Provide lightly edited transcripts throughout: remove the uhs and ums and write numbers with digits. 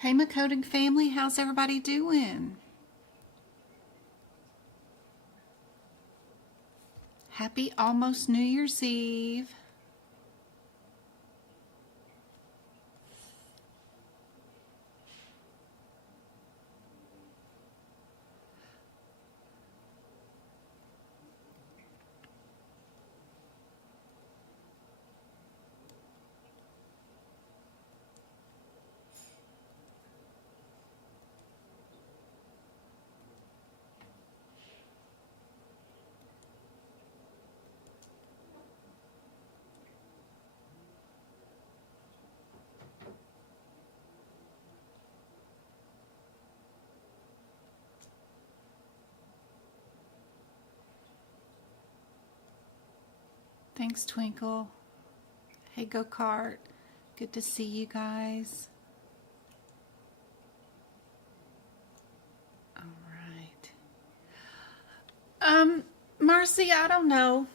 Hey, my coding family, how's everybody doing? Happy almost New Year's Eve. Thanks, Twinkle. Hey, Go Kart. Good to see you guys. All right. Marcy, I don't know.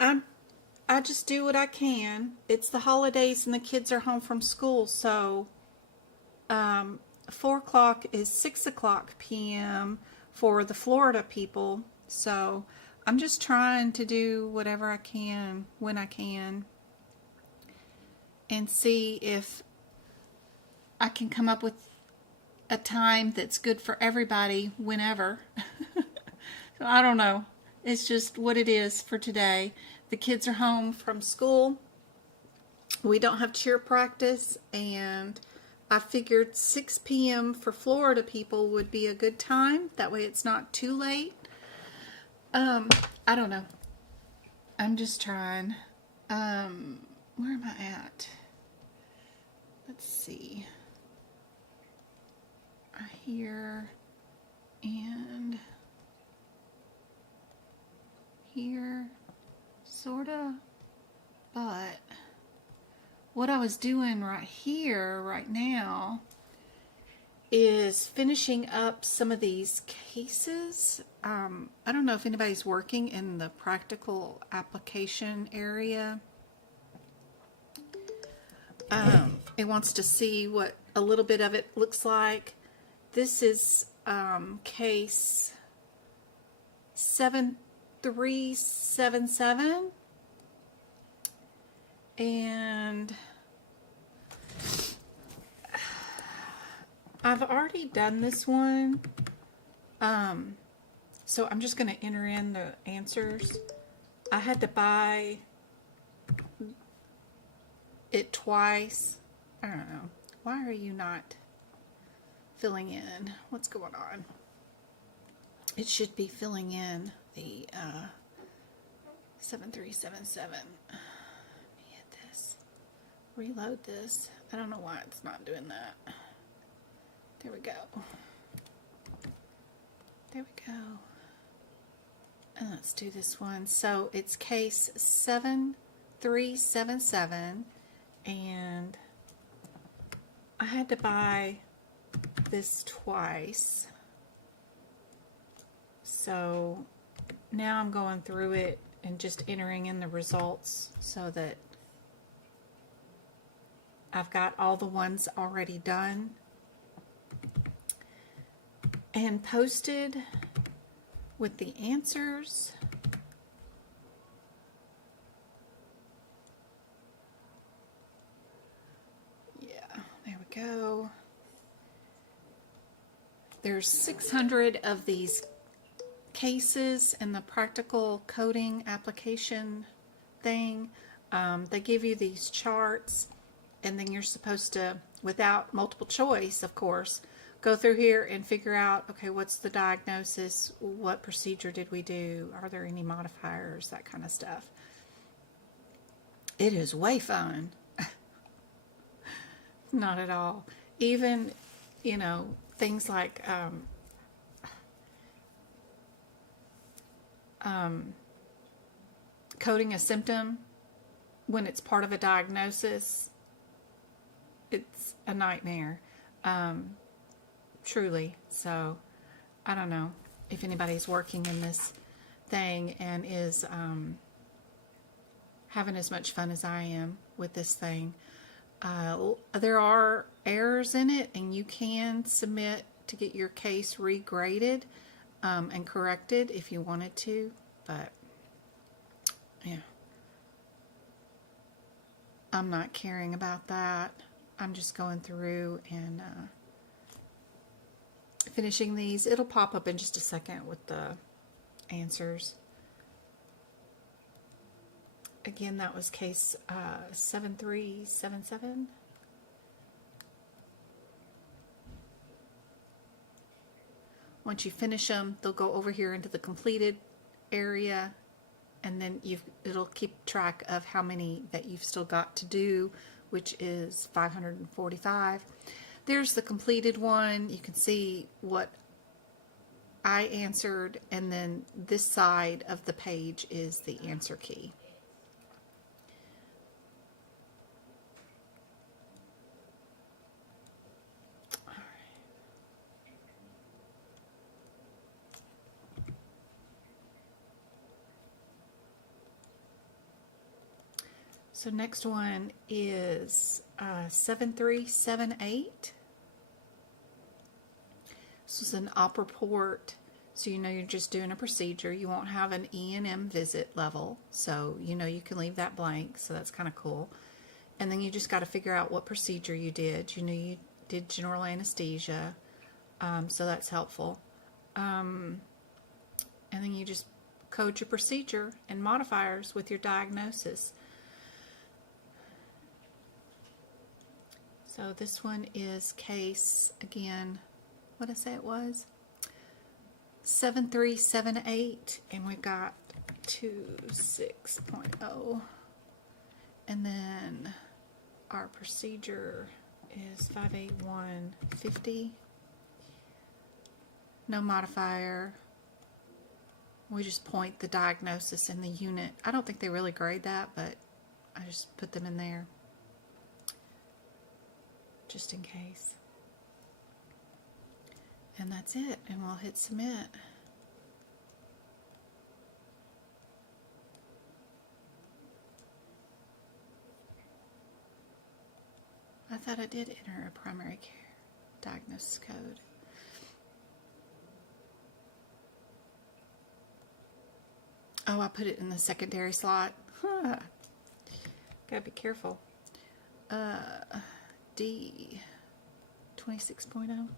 I just do what I can. It's the holidays and the kids are home from school, so 4 o'clock is 6 o'clock p.m. for the Florida people. So I'm just trying to do whatever I can when I can and see if I can come up with a time that's good for everybody whenever. So I don't know. It's just what it is for today. The kids are home from school. We don't have cheer practice, and I figured 6 p.m. for Florida people would be a good time. That way it's not too late. I don't know. I'm just trying. Where am I at? Let's see. Here and here, sorta. But what I was doing right here, right now, is finishing up some of these cases. I don't know if anybody's working in the practical application area. It wants to see what a little bit of it looks like. This is case 7377. And I've already done this one, so I'm just going to enter in the answers. I had to buy it twice. I don't know. Why are you not filling in? What's going on? It should be filling in the 7377. Let me hit this. Reload this. I don't know why it's not doing that. There we go. There we go. And let's do this one. So it's case 7377, and I had to buy this twice. So now I'm going through it and just entering in the results so that I've got all the ones already done and posted with the answers. Yeah, there we go. There's 600 of these cases in the practical coding application thing. They give you these charts, and then you're supposed to, without multiple choice, of course, go through here and figure out, okay, what's the diagnosis? What procedure did we do? Are there any modifiers? That kind of stuff. It is way fun. Not at all. Even, you know, things like coding a symptom when it's part of a diagnosis, it's a nightmare. Truly. So I don't know if anybody's working in this thing and is having as much fun as I am with this thing. There are errors in it, and you can submit to get your case regraded and corrected if you wanted to, but yeah, I'm not caring about that. I'm just going through and finishing these. It'll pop up in just a second with the answers. Again, that was case 7377. Once you finish them, they'll go over here into the completed area, and then it'll keep track of how many that you've still got to do, which is 545. There's the completed one. You can see what I answered, and then this side of the page is the answer key. So next one is 7378. This is an op report, so you know you're just doing a procedure. You won't have an E&M visit level, so you know you can leave that blank, so that's kind of cool. And then you just got to figure out what procedure you did. You know you did general anesthesia, so that's helpful. And then you just code your procedure and modifiers with your diagnosis. So this one is case, again, what did I say it was? 7378, and we've got 26.0. And then our procedure is 58150. No modifier. We just point the diagnosis in the unit. I don't think they really grade that, but I just put them in there, just in case. And that's it, and we'll hit submit. I thought I did enter a primary care diagnosis code. Oh, I put it in the secondary slot. Huh. Gotta be careful. D 26.0.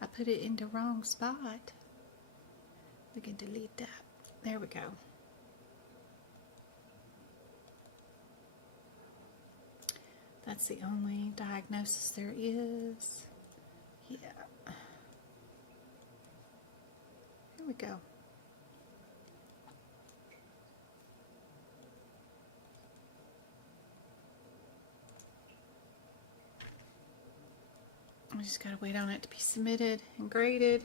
I put it in the wrong spot. We can delete that. There we go. That's the only diagnosis there is. Yeah. Here we go. We just gotta wait on it to be submitted and graded.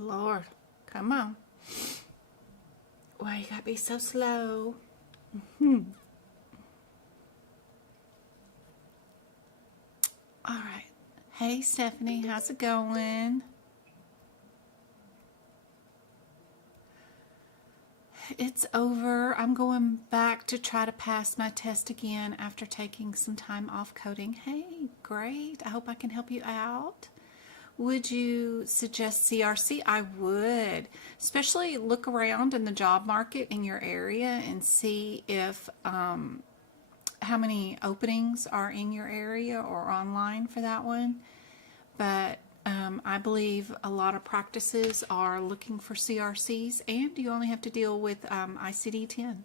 Lord, come on. Why you gotta be so slow? All right. Hey, Stephanie, how's it going? It's over. I'm going back to try to pass my test again after taking some time off coding. Hey, great. I hope I can help you out. Would you suggest CRC? I would. Especially look around in the job market in your area and see if how many openings are in your area or online for that one. But I believe a lot of practices are looking for CRCs, and you only have to deal with ICD-10.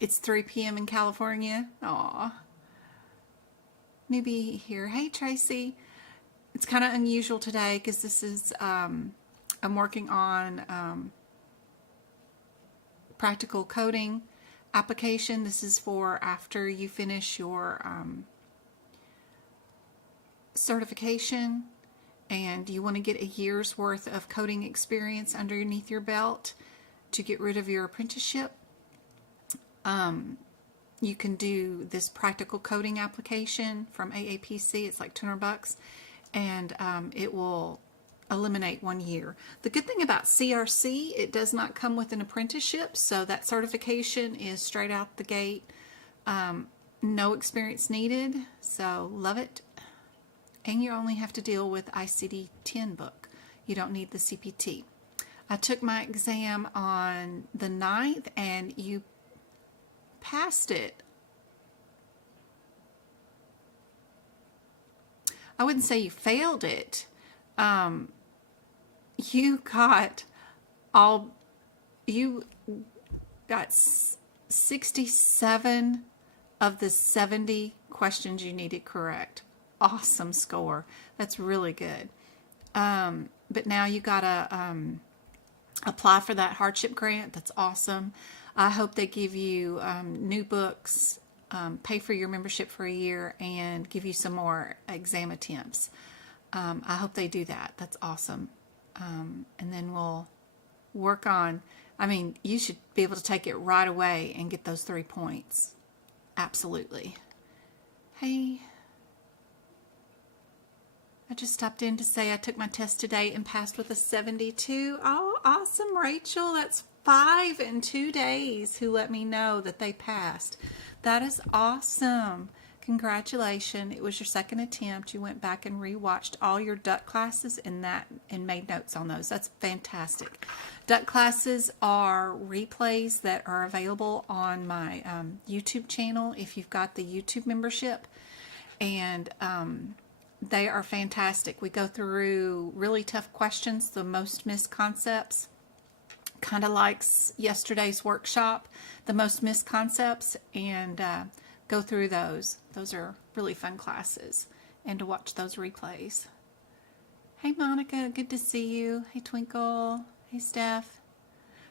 It's 3 p.m. in California. Aw. Newbie here. Hey, Tracy. It's kind of unusual today because this is, I'm working on practical coding application. This is for after you finish your certification and you want to get a year's worth of coding experience underneath your belt to get rid of your apprenticeship. You can do this practical coding application from AAPC. It's like $200, and it will eliminate 1 year. The good thing about CRC, it does not come with an apprenticeship, so that certification is straight out the gate. No experience needed, so love it. And you only have to deal with ICD-10 book. You don't need the CPT. I took my exam on the 9th, and you passed it. I wouldn't say you failed it. You got 67 of the 70 questions you needed correct. Awesome score. That's really good. But now you gotta apply for that hardship grant. That's awesome. I hope they give you new books, pay for your membership for a year, and give you some more exam attempts. I hope they do that. That's awesome. And then we'll work on, I mean, you should be able to take it right away and get those 3 points. Absolutely. Hey. I just stopped in to say I took my test today and passed with a 72. Oh, awesome, Rachel. That's 5 in 2 days who let me know that they passed. That is awesome. Congratulations. It was your second attempt. You went back and rewatched all your duck classes and made notes on those. That's fantastic. Duck classes are replays that are available on my YouTube channel if you've got the YouTube membership. And they are fantastic. We go through really tough questions, the most missed concepts, kind of like yesterday's workshop, the most missed concepts, and go through those. Those are really fun classes, and to watch those replays. Hey, Monica, good to see you. Hey, Twinkle. Hey, Steph.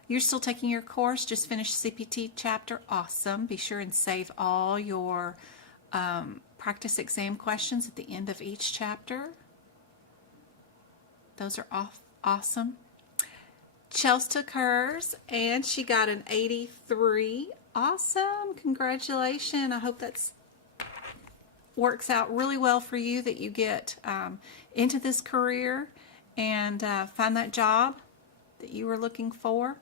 You're still taking your course, just finished CPT chapter. Awesome. Be sure and save all your practice exam questions at the end of each chapter. Those are awesome. Chelsea took hers and she got an 83. Awesome. Congratulations. I hope that works out really well for you, that you get into this career and find that job that you were looking for.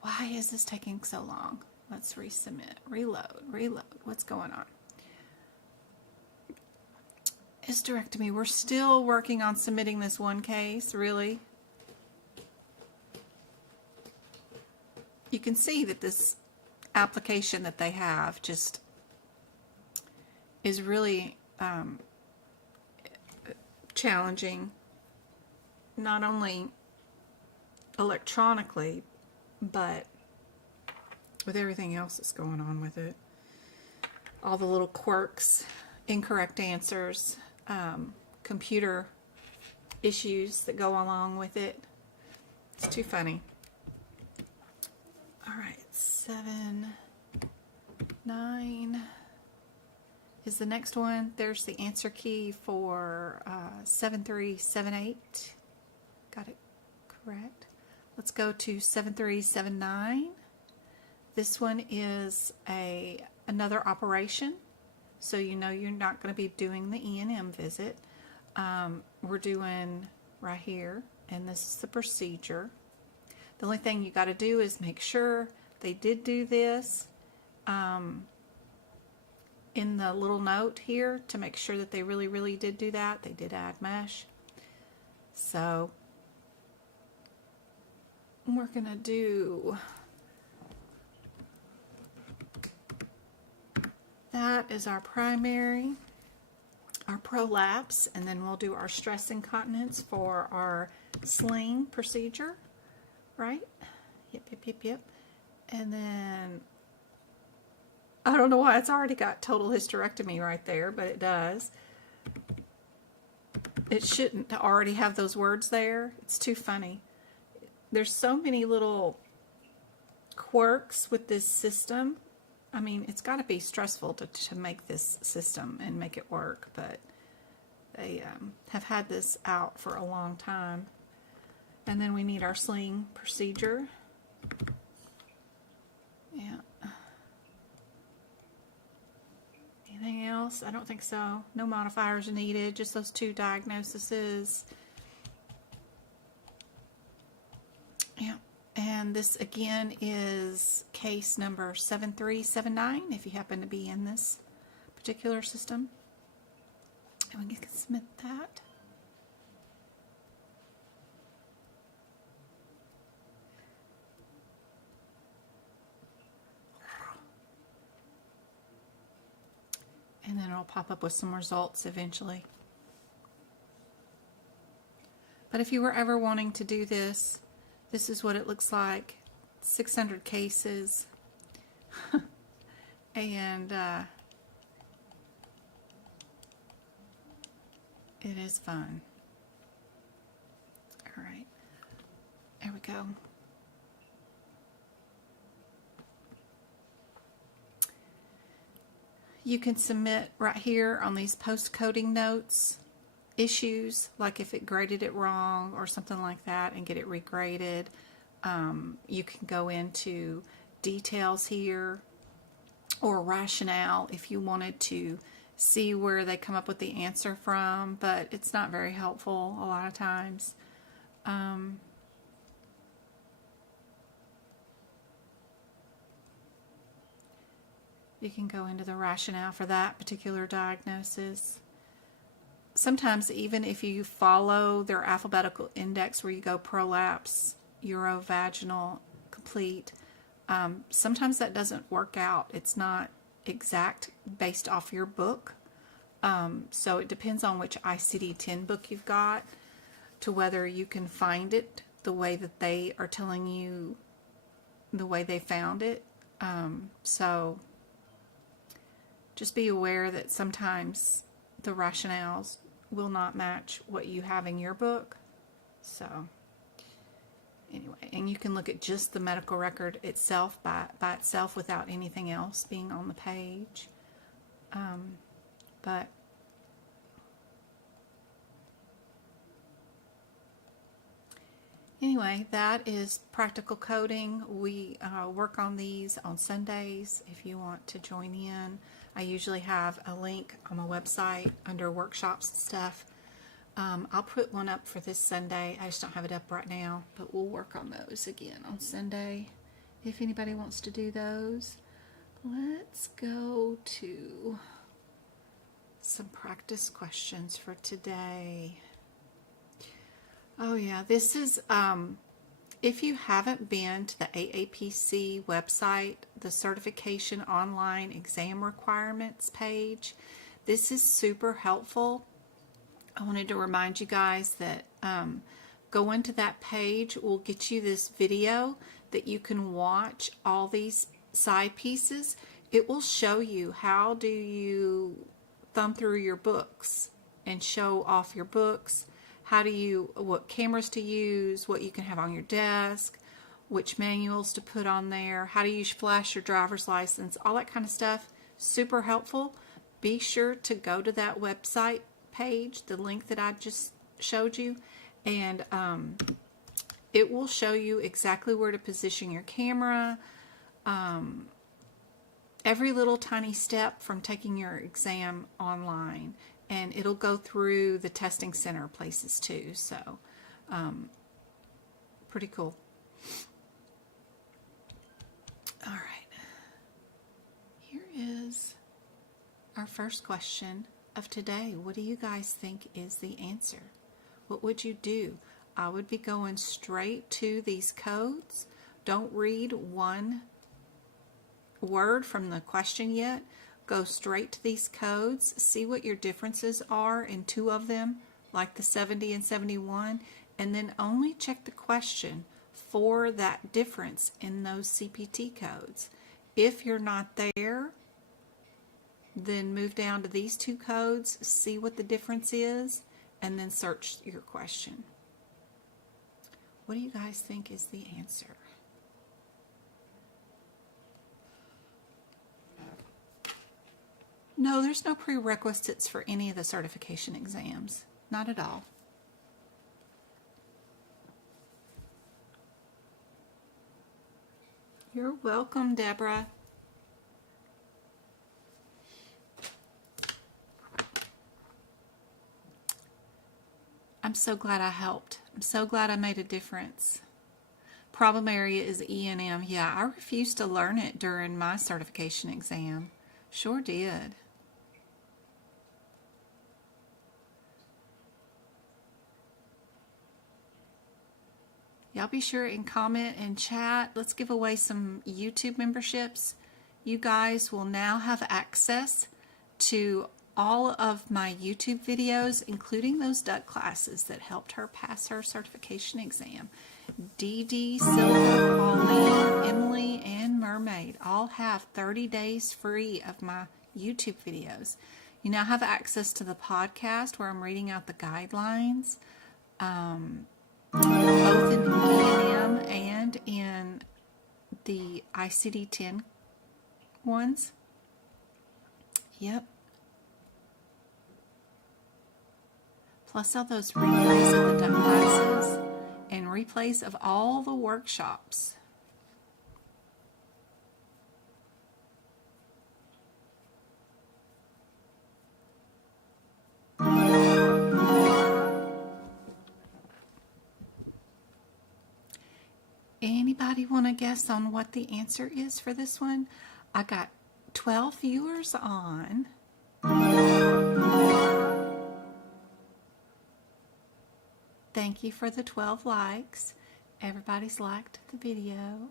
Why is this taking so long? Let's resubmit. Reload. What's going on? Hysterectomy. We're still working on submitting this one case, really. You can see that this application that they have just is really challenging, not only electronically, but with everything else that's going on with it. All the little quirks, incorrect answers, computer issues that go along with it. It's too funny. All right, 7, 9 is the next one. There's the answer key for 7378. Got it correct. Let's go to 7379. This one is another operation, so you know you're not going to be doing the E&M visit. We're doing right here, and this is the procedure. The only thing you got to do is make sure they did do this in the little note here to make sure that they really did do that. They did add mesh. So we're going to do that as our primary. our prolapse, and then we'll do our stress incontinence for our sling procedure, right? Yep. And then, I don't know why it's already got total hysterectomy right there, but it does. It shouldn't already have those words there. It's too funny. There's so many little quirks with this system. I mean, it's got to be stressful to make this system and make it work, but they have had this out for a long time. And then we need our sling procedure. Yeah. Anything else? I don't think so. No modifiers are needed, just those two diagnoses. Yeah. And this again is case number 7379 if you happen to be in this particular system. And we can submit that. And then it'll pop up with some results eventually. But if you were ever wanting to do this, this is what it looks like. 600 cases. And it is fun. All right. There we go. You can submit right here on these post-coding notes issues, like if it graded it wrong or something like that, and get it regraded. You can go into details here or rationale if you wanted to see where they come up with the answer from, but it's not very helpful a lot of times. You can go into the rationale for that particular diagnosis. Sometimes even if you follow their alphabetical index where you go prolapse, urovaginal, complete, sometimes that doesn't work out. It's not exact based off your book. So it depends on which ICD-10 book you've got to whether you can find it the way that they are telling you the way they found it. So just be aware that sometimes the rationales will not match what you have in your book. So anyway, and you can look at just the medical record itself by itself without anything else being on the page. But anyway, that is practical coding. We work on these on Sundays if you want to join in. I usually have a link on my website under workshops and stuff. I'll put one up for this Sunday. I just don't have it up right now, but we'll work on those again on Sunday if anybody wants to do those. Let's go to some practice questions for today. Oh yeah, this is, if you haven't been to the AAPC website, the Certification Online Exam Requirements page, this is super helpful. I wanted to remind you guys that going to that page will get you this video that you can watch all these side pieces. It will show you how do you thumb through your books and show off your books. What cameras to use, what you can have on your desk, which manuals to put on there, how do you flash your driver's license, all that kind of stuff. Super helpful. Be sure to go to that website page, the link that I just showed you, and it will show you exactly where to position your camera, every little tiny step from taking your exam online. And it'll go through the testing center places too. So, pretty cool. All right. Here is our first question of today. What do you guys think is the answer? What would you do? I would be going straight to these codes. Don't read one word from the question yet. go straight to these codes, see what your differences are in two of them, like the 70 and 71, and then only check the question for that difference in those CPT codes. If you're not there, then move down to these two codes, see what the difference is, and then search your question. What do you guys think is the answer? No, there's no prerequisites for any of the certification exams. Not at all. You're welcome, Deborah. I'm so glad I helped. I'm so glad I made a difference. Problem area is E&M. Yeah, I refused to learn it during my certification exam. Sure did. Y'all be sure and comment and chat. Let's give away some YouTube memberships. You guys will now have access to all of my YouTube videos, including those duck classes that helped her pass her certification exam. Dee Dee, Silver, Pauline, Emily, and Mermaid all have 30 days free of my YouTube videos. You now have access to the podcast where I'm reading out the guidelines, both in E&M and in the ICD-10 ones. Yep. Plus all those replays of the duck classes and replays of all the workshops. Anybody want to guess on what the answer is for this one? I got 12 viewers on. Thank you for the 12 likes. Everybody's liked the video.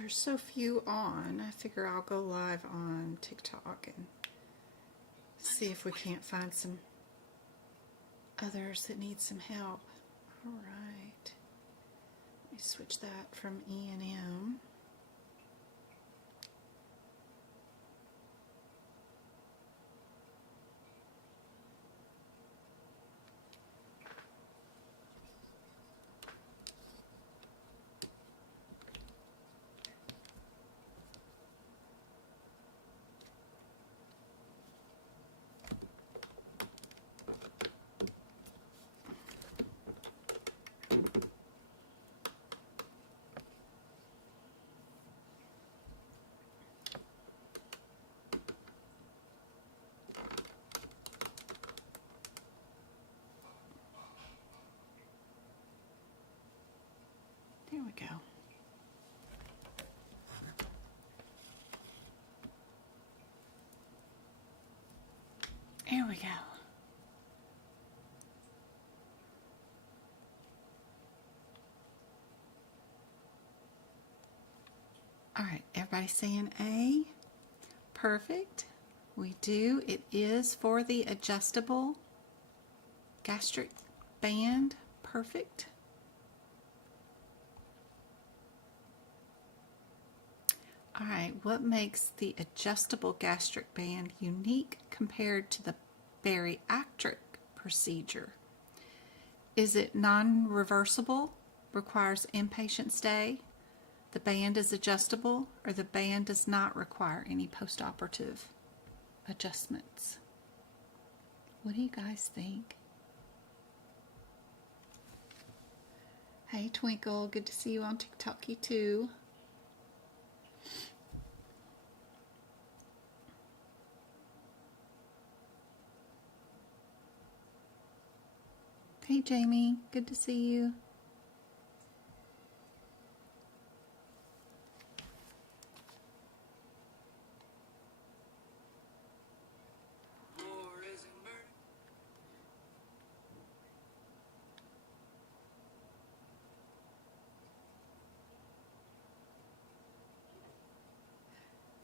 There's so few on. I figure I'll go live on TikTok and see if we can't find some others that need some help. All right. Let me switch that from E&M. There we go. There we go. All right, everybody saying A? Perfect. We do. It is for the adjustable gastric band. Perfect. All right, what makes the adjustable gastric band unique compared to the bariatric procedure? Is it non-reversible, requires inpatient stay, the band is adjustable, or the band does not require any postoperative adjustments? What do you guys think? Hey Twinkle, good to see you on TikTok too. Hey Jamie, good to see you.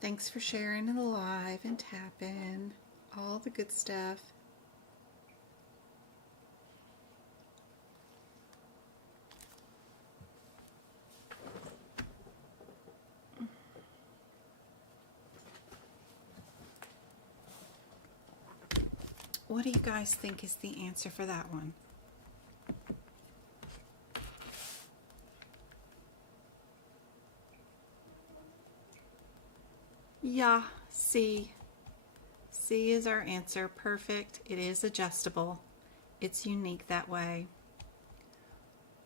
Thanks for sharing the live and tapping, all the good stuff. What do you guys think is the answer for that one? Yeah, C. C is our answer. Perfect. It is adjustable. It's unique that way.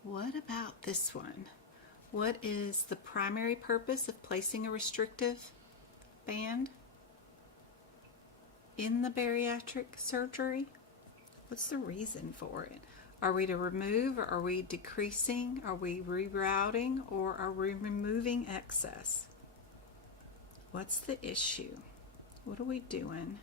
What about this one? What is the primary purpose of placing a restrictive band in the bariatric surgery? What's the reason for it? Are we to remove, or are we decreasing? Are we rerouting, or are we removing excess? What's the issue? What are we doing?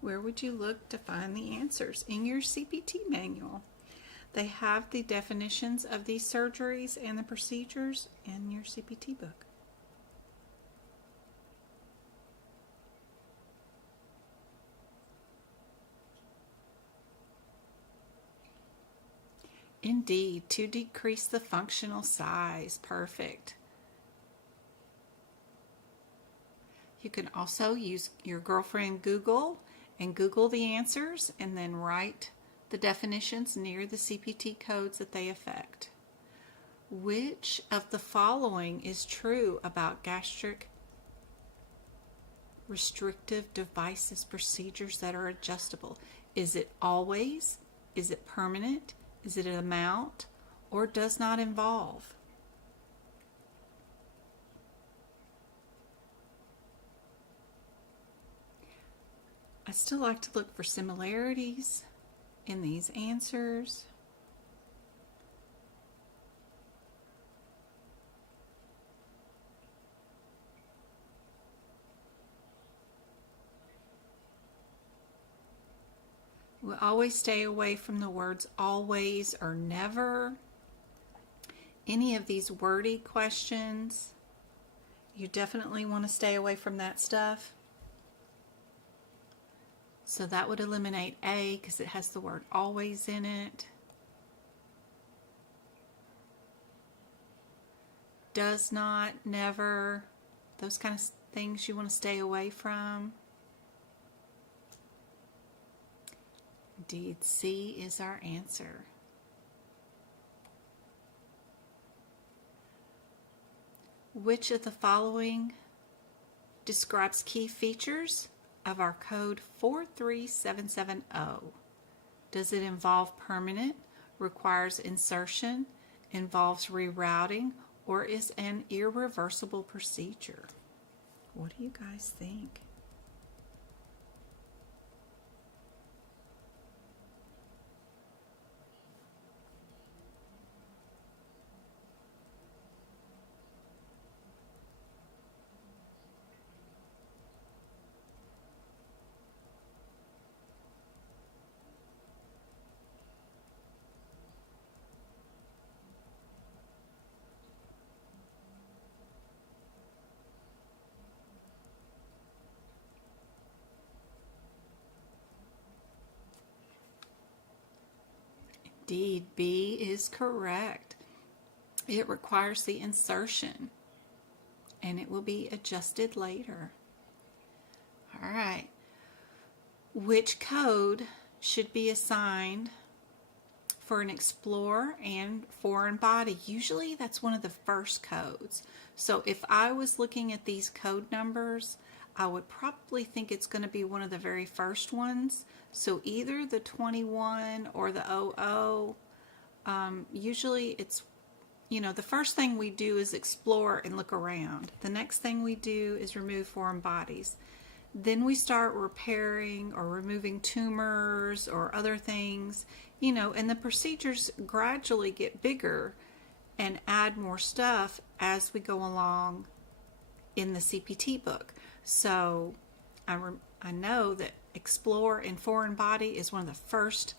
Where would you look to find the answers? In your CPT manual. They have the definitions of these surgeries and the procedures in your CPT book. Indeed, to decrease the functional size. Perfect. You can also use your girlfriend Google and Google the answers and then write the definitions near the CPT codes that they affect. Which of the following is true about gastric restrictive devices procedures that are adjustable? Is it always? Is it permanent? Is it an amount? Or does not involve? I still like to look for similarities in these answers. We'll always stay away from the words always or never. Any of these wordy questions, you definitely want to stay away from that stuff. So that would eliminate A because it has the word always in it. Does not, never, those kind of things you want to stay away from. Indeed, C is our answer. Which of the following describes key features of our code 43770? Does it involve permanent, requires insertion, involves rerouting, or is an irreversible procedure? What do you guys think? Indeed, B is correct. It requires the insertion, and it will be adjusted later. All right. Which code should be assigned for an Explorer and foreign body? Usually that's one of the first codes. So if I was looking at these code numbers, I would probably think it's going to be one of the very first ones. So either the 21 or the 00. Usually it's, the first thing we do is explore and look around. The next thing we do is remove foreign bodies. Then we start repairing or removing tumors or other things, and the procedures gradually get bigger and add more stuff as we go along in the CPT book. So I know that explore and foreign body is one of the first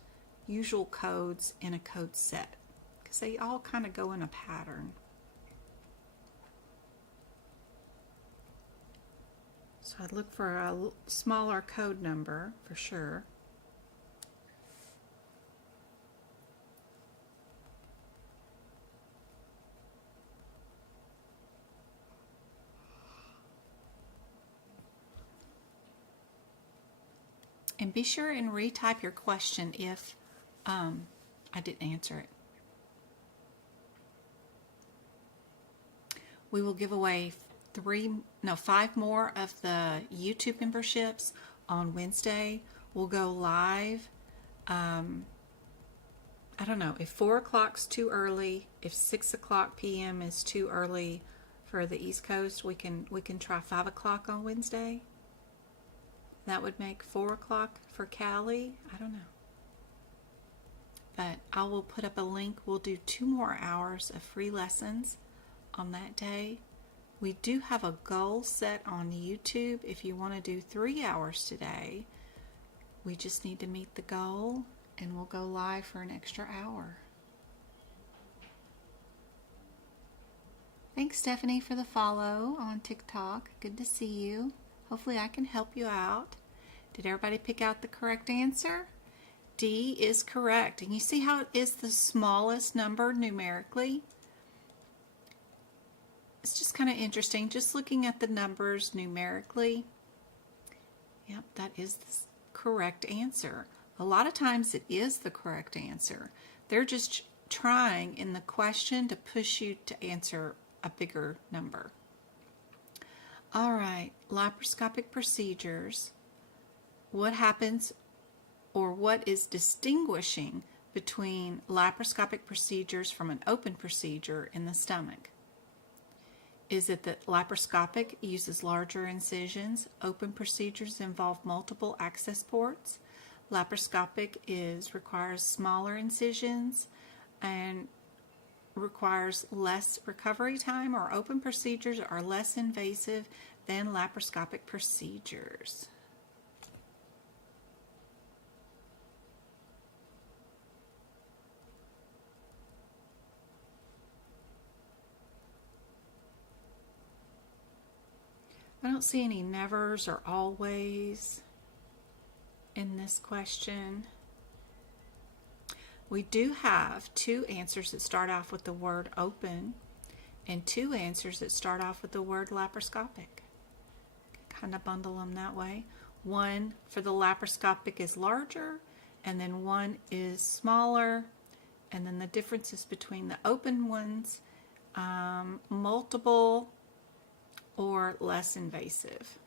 usual codes in a code set because they all kind of go in a pattern. So I'd look for a smaller code number for sure. And be sure and retype your question if I didn't answer it. We will give away 5 more of the YouTube memberships on Wednesday. We'll go live. I don't know if 4 o'clock's too early. If 6 o'clock p.m. is too early for the East Coast, we can try 5 o'clock on Wednesday. That would make 4 o'clock for Cali. I don't know. But I will put up a link. We'll do 2 more hours of free lessons on that day. We do have a goal set on YouTube. If you want to do 3 hours today, we just need to meet the goal and we'll go live for an extra hour. Thanks, Stephanie, for the follow on TikTok. Good to see you. Hopefully I can help you out. Did everybody pick out the correct answer? D is correct. And you see how it is the smallest number numerically? It's just kind of interesting, just looking at the numbers numerically. Yep, that is the correct answer. A lot of times it is the correct answer. They're just trying in the question to push you to answer a bigger number. All right, laparoscopic procedures. What happens or what is distinguishing between laparoscopic procedures from an open procedure in the stomach? Is it that laparoscopic uses larger incisions? Open procedures involve multiple access ports. Laparoscopic requires smaller incisions and requires less recovery time, or open procedures are less invasive than laparoscopic procedures. I don't see any nevers or always in this question. We do have 2 answers that start off with the word open and 2 answers that start off with the word laparoscopic. Kind of bundle them that way. One for the laparoscopic is larger, and then one is smaller, and then the differences between the open ones, multiple or less invasive.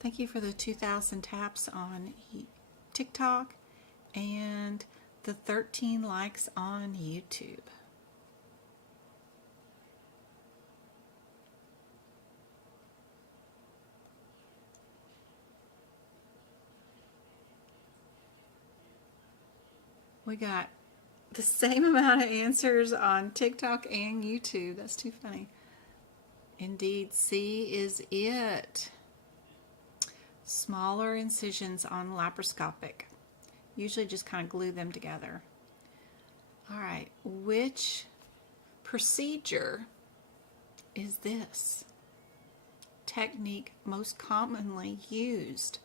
Thank you for the 2,000 taps on TikTok and the 13 likes on YouTube. We got the same amount of answers on TikTok and YouTube. That's too funny. Indeed, C is it. Smaller incisions on laparoscopic. Usually just kind of glue them together. All right, which procedure is this technique most commonly used?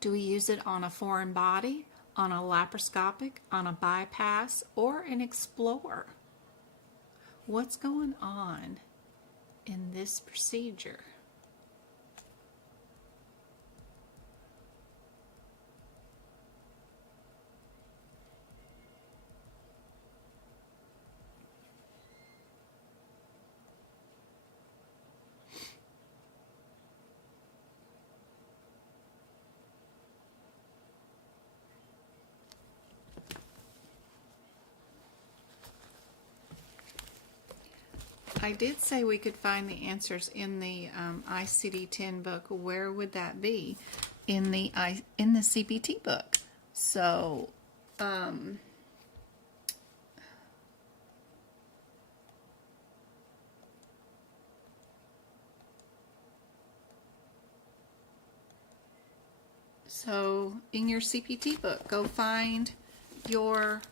Do we use it on a foreign body on a laparoscopic, on a bypass, or an Explorer? What's going on in this procedure? I did say we could find the answers in the ICD-10 book. Where would that be? In the CPT book. So, in your CPT book, go find your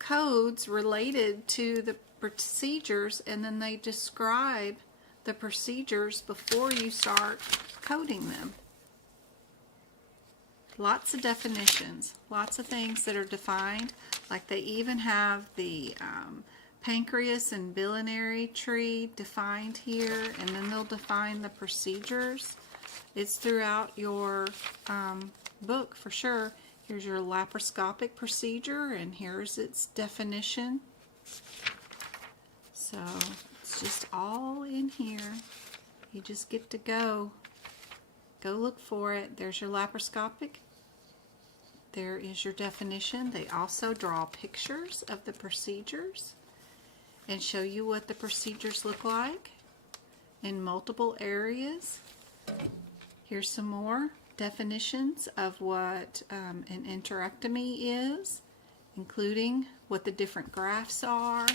codes related to the procedures, and then they describe the procedures before you start coding them. Lots of definitions, lots of things that are defined, like they even have the pancreas and biliary tree defined here, and then they'll define the procedures. It's throughout your book for sure. Here's your laparoscopic procedure, and here's its definition. So it's just all in here. You just get to go look for it. There's your laparoscopic. There is your definition. They also draw pictures of the procedures and show you what the procedures look like in multiple areas. Here's some more definitions of what an enterectomy is, including what the different grafts are,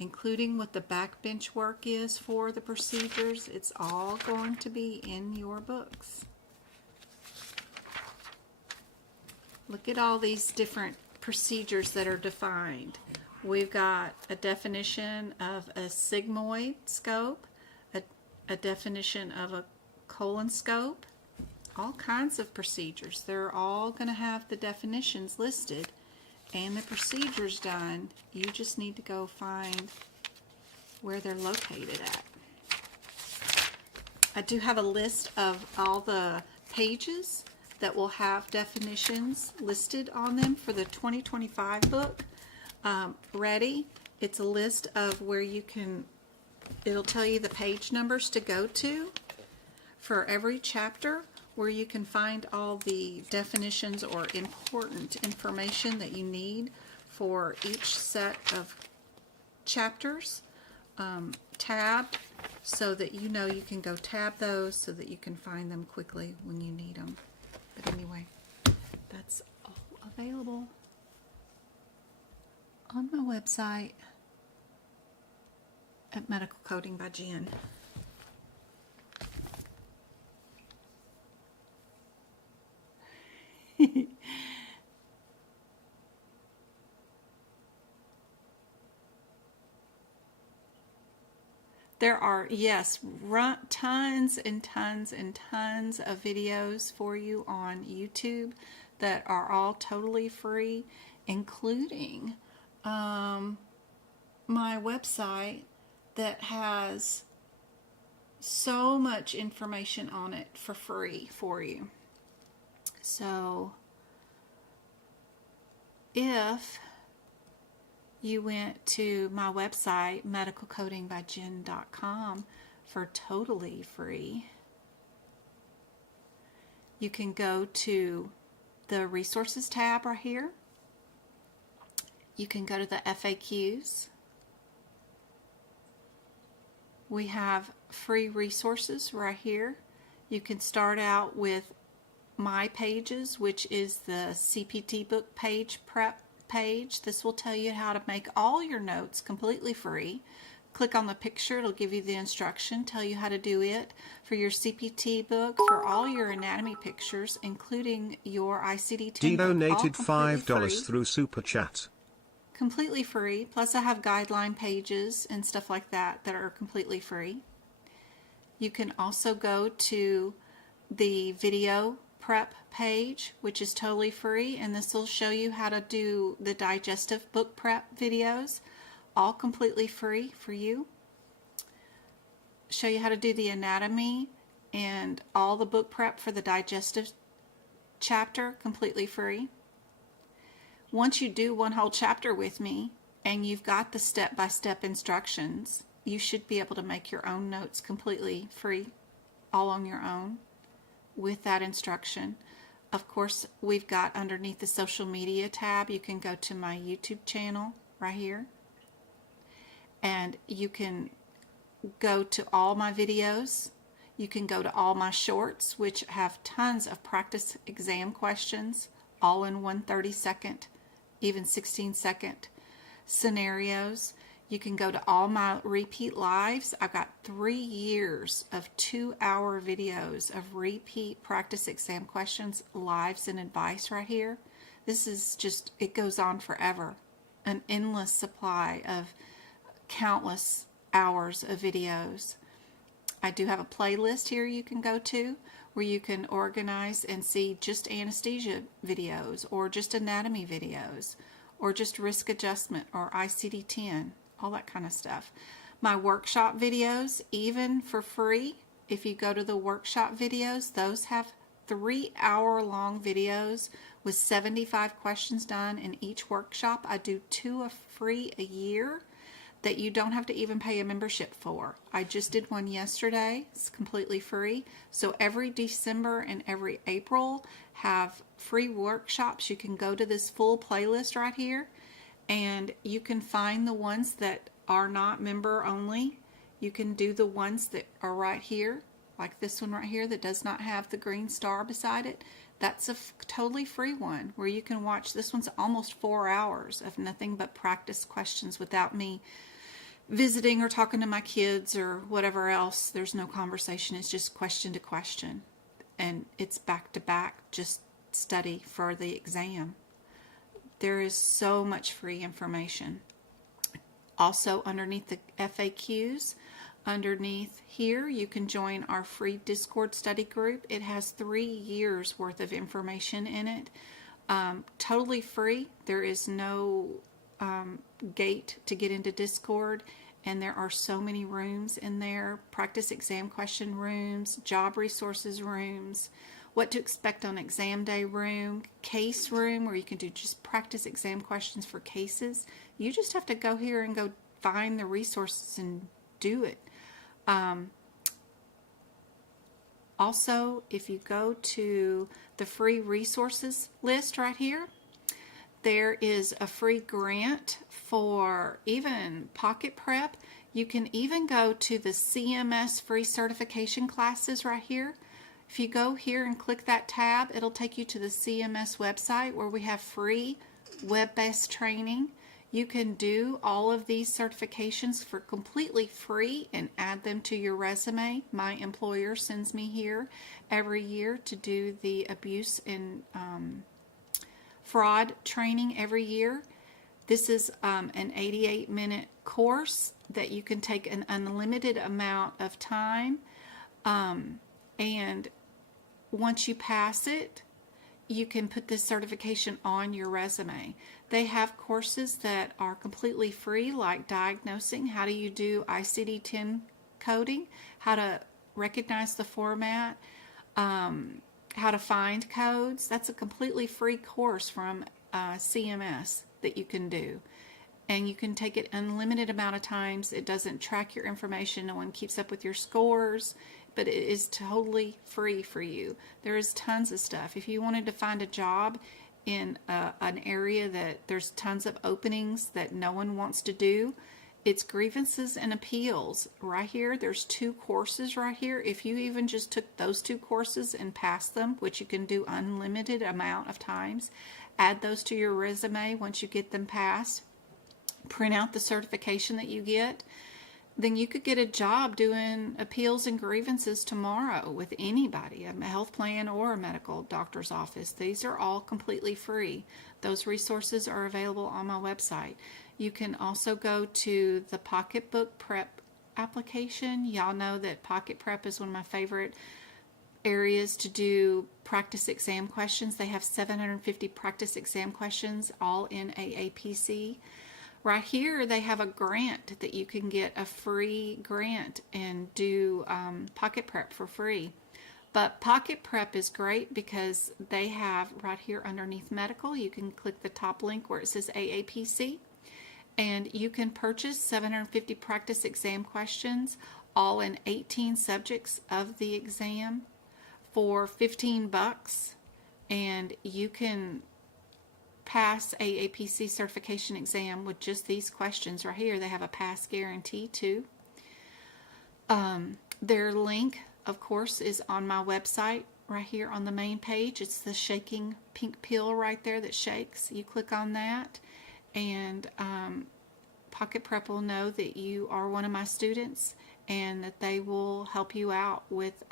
including what the backbench work is for the procedures. It's all going to be in your books. Look at all these different procedures that are defined. We've got a definition of a sigmoid scope, a definition of a colonoscope, all kinds of procedures. They're all going to have the definitions listed and the procedures done. You just need to go find where they're located at. I do have a list of all the pages that will have definitions listed on them for the 2025 book ready. It's a list of where you can, it'll tell you the page numbers to go to for every chapter, where you can find all the definitions or important information that you need for each set of chapters, tabbed, so that you know you can go tab those so that you can find them quickly when you need them. But anyway, that's all available on my website at Medical Coding by Jen. There are, yes, tons and tons and tons of videos for you on YouTube that are all totally free, including my website that has so much information on it for free for you. So if you went to my website, medicalcodingbyjen.com, for totally free, you can go to the resources tab right here. You can go to the FAQs. We have free resources right here. You can start out with My Pages, which is the CPT book page prep page. This will tell you how to make all your notes completely free. Click on the picture, it'll give you the instruction, tell you how to do it for your CPT book, for all your anatomy pictures, including your ICD-10 book. Donated $5 through Super Chat. Completely free. Plus I have guideline pages and stuff like that that are completely free. You can also go to the video prep page, which is totally free, and this will show you how to do the digestive book prep videos, all completely free for you. Show you how to do the anatomy and all the book prep for the digestive chapter, completely free. Once you do one whole chapter with me and you've got the step-by-step instructions, you should be able to make your own notes completely free, all on your own with that instruction. Of course, we've got underneath the social media tab, you can go to my YouTube channel right here, and you can go to all my videos. You can go to all my shorts, which have tons of practice exam questions, all in 1 30-second, even 16-second scenarios. You can go to all my repeat lives. I've got 3 years of 2-hour videos of repeat practice exam questions, lives, and advice right here. This is just, it goes on forever. An endless supply of countless hours of videos. I do have a playlist here you can go to where you can organize and see just anesthesia videos or just anatomy videos or just risk adjustment or ICD-10, all that kind of stuff. My workshop videos, even for free, if you go to the workshop videos, those have 3-hour-long videos with 75 questions done in each workshop. I do 2 free a year that you don't have to even pay a membership for. I just did one yesterday. It's completely free. So every December and every April have free workshops. You can go to this full playlist right here and you can find the ones that are not member only. You can do the ones that are right here, like this one right here that does not have the green star beside it. That's a totally free one where you can watch. This one's almost 4 hours of nothing but practice questions without me visiting or talking to my kids or whatever else. There's no conversation. It's just question to question. And it's back to back, just study for the exam. There is so much free information. Also underneath the FAQs, underneath here, you can join our free Discord study group. It has 3 years worth of information in it. Totally free. There is no gate to get into Discord, and there are so many rooms in there. Practice exam question rooms, job resources rooms, what to expect on exam day room, case room where you can do just practice exam questions for cases. You just have to go here and go find the resources and do it. Also, if you go to the free resources list right here, there is a free grant for even pocket prep. You can even go to the CMS free certification classes right here. If you go here and click that tab, it'll take you to the CMS website where we have free web-based training. You can do all of these certifications for completely free and add them to your resume. My employer sends me here every year to do the abuse and fraud training every year. This is an 88-minute course that you can take an unlimited amount of time, and once you pass it, you can put this certification on your resume. They have courses that are completely free, like diagnosing, how do you do ICD-10 coding, how to recognize the format, how to find codes. That's a completely free course from CMS that you can do. And you can take it unlimited amount of times. It doesn't track your information. No one keeps up with your scores, but it is totally free for you. There is tons of stuff. If you wanted to find a job in an area that there's tons of openings that no one wants to do, it's grievances and appeals. Right here, there's 2 courses right here. If you even just took those 2 courses and passed them, which you can do unlimited amount of times, add those to your resume once you get them passed, print out the certification that you get, then you could get a job doing appeals and grievances tomorrow with anybody, a health plan or a medical doctor's office. These are all completely free. Those resources are available on my website. You can also go to the Pocketbook Prep application. Y'all know that Pocket Prep is one of my favorite areas to do practice exam questions. They have 750 practice exam questions, all in AAPC. Right here, they have a grant that you can get, a free grant, and do pocket prep for free. But pocket prep is great because they have right here underneath medical, you can click the top link where it says AAPC, and you can purchase 750 practice exam questions, all in 18 subjects of the exam, for $15, and you can pass AAPC certification exam with just these questions right here. They have a pass guarantee too. Their link, of course, is on my website right here on the main page. It's the shaking pink pill right there that shakes. You click on that, and Pocket Prep will know that you are one of my students and that they will help you out with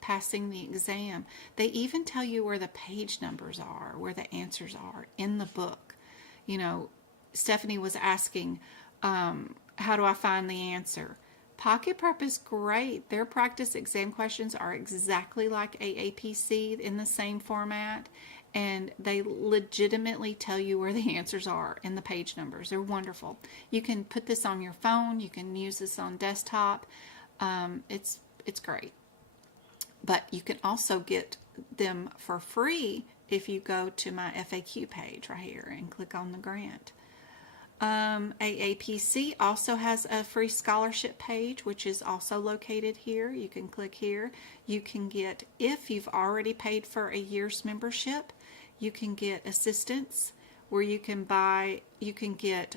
passing the exam. They even tell you where the page numbers are, where the answers are in the book. You know, Stephanie was asking, how do I find the answer? Pocket Prep is great. Their practice exam questions are exactly like AAPC, in the same format, and they legitimately tell you where the answers are in the page numbers. They're wonderful. You can put this on your phone. You can use this on desktop. It's great. But you can also get them for free if you go to my FAQ page right here and click on the grant. AAPC also has a free scholarship page, which is also located here. You can click here. You can get, if you've already paid for a year's membership, you can get assistance where you can get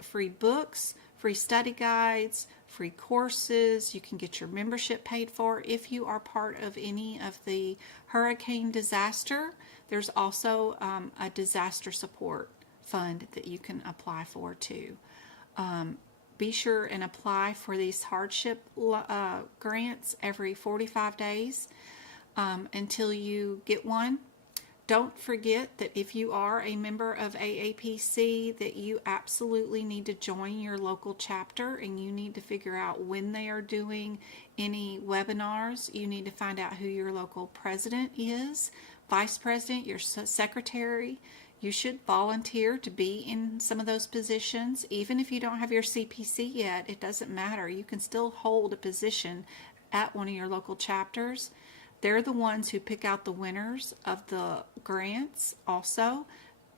free books, free study guides, free courses. You can get your membership paid for if you are part of any of the hurricane disaster. There's also a disaster support fund that you can apply for too. Be sure and apply for these hardship grants every 45 days until you get one. Don't forget that if you are a member of AAPC, that you absolutely need to join your local chapter, and you need to figure out when they are doing any webinars. You need to find out who your local president is, vice president, your secretary. You should volunteer to be in some of those positions. Even if you don't have your CPC yet, it doesn't matter. You can still hold a position at one of your local chapters. They're the ones who pick out the winners of the grants also.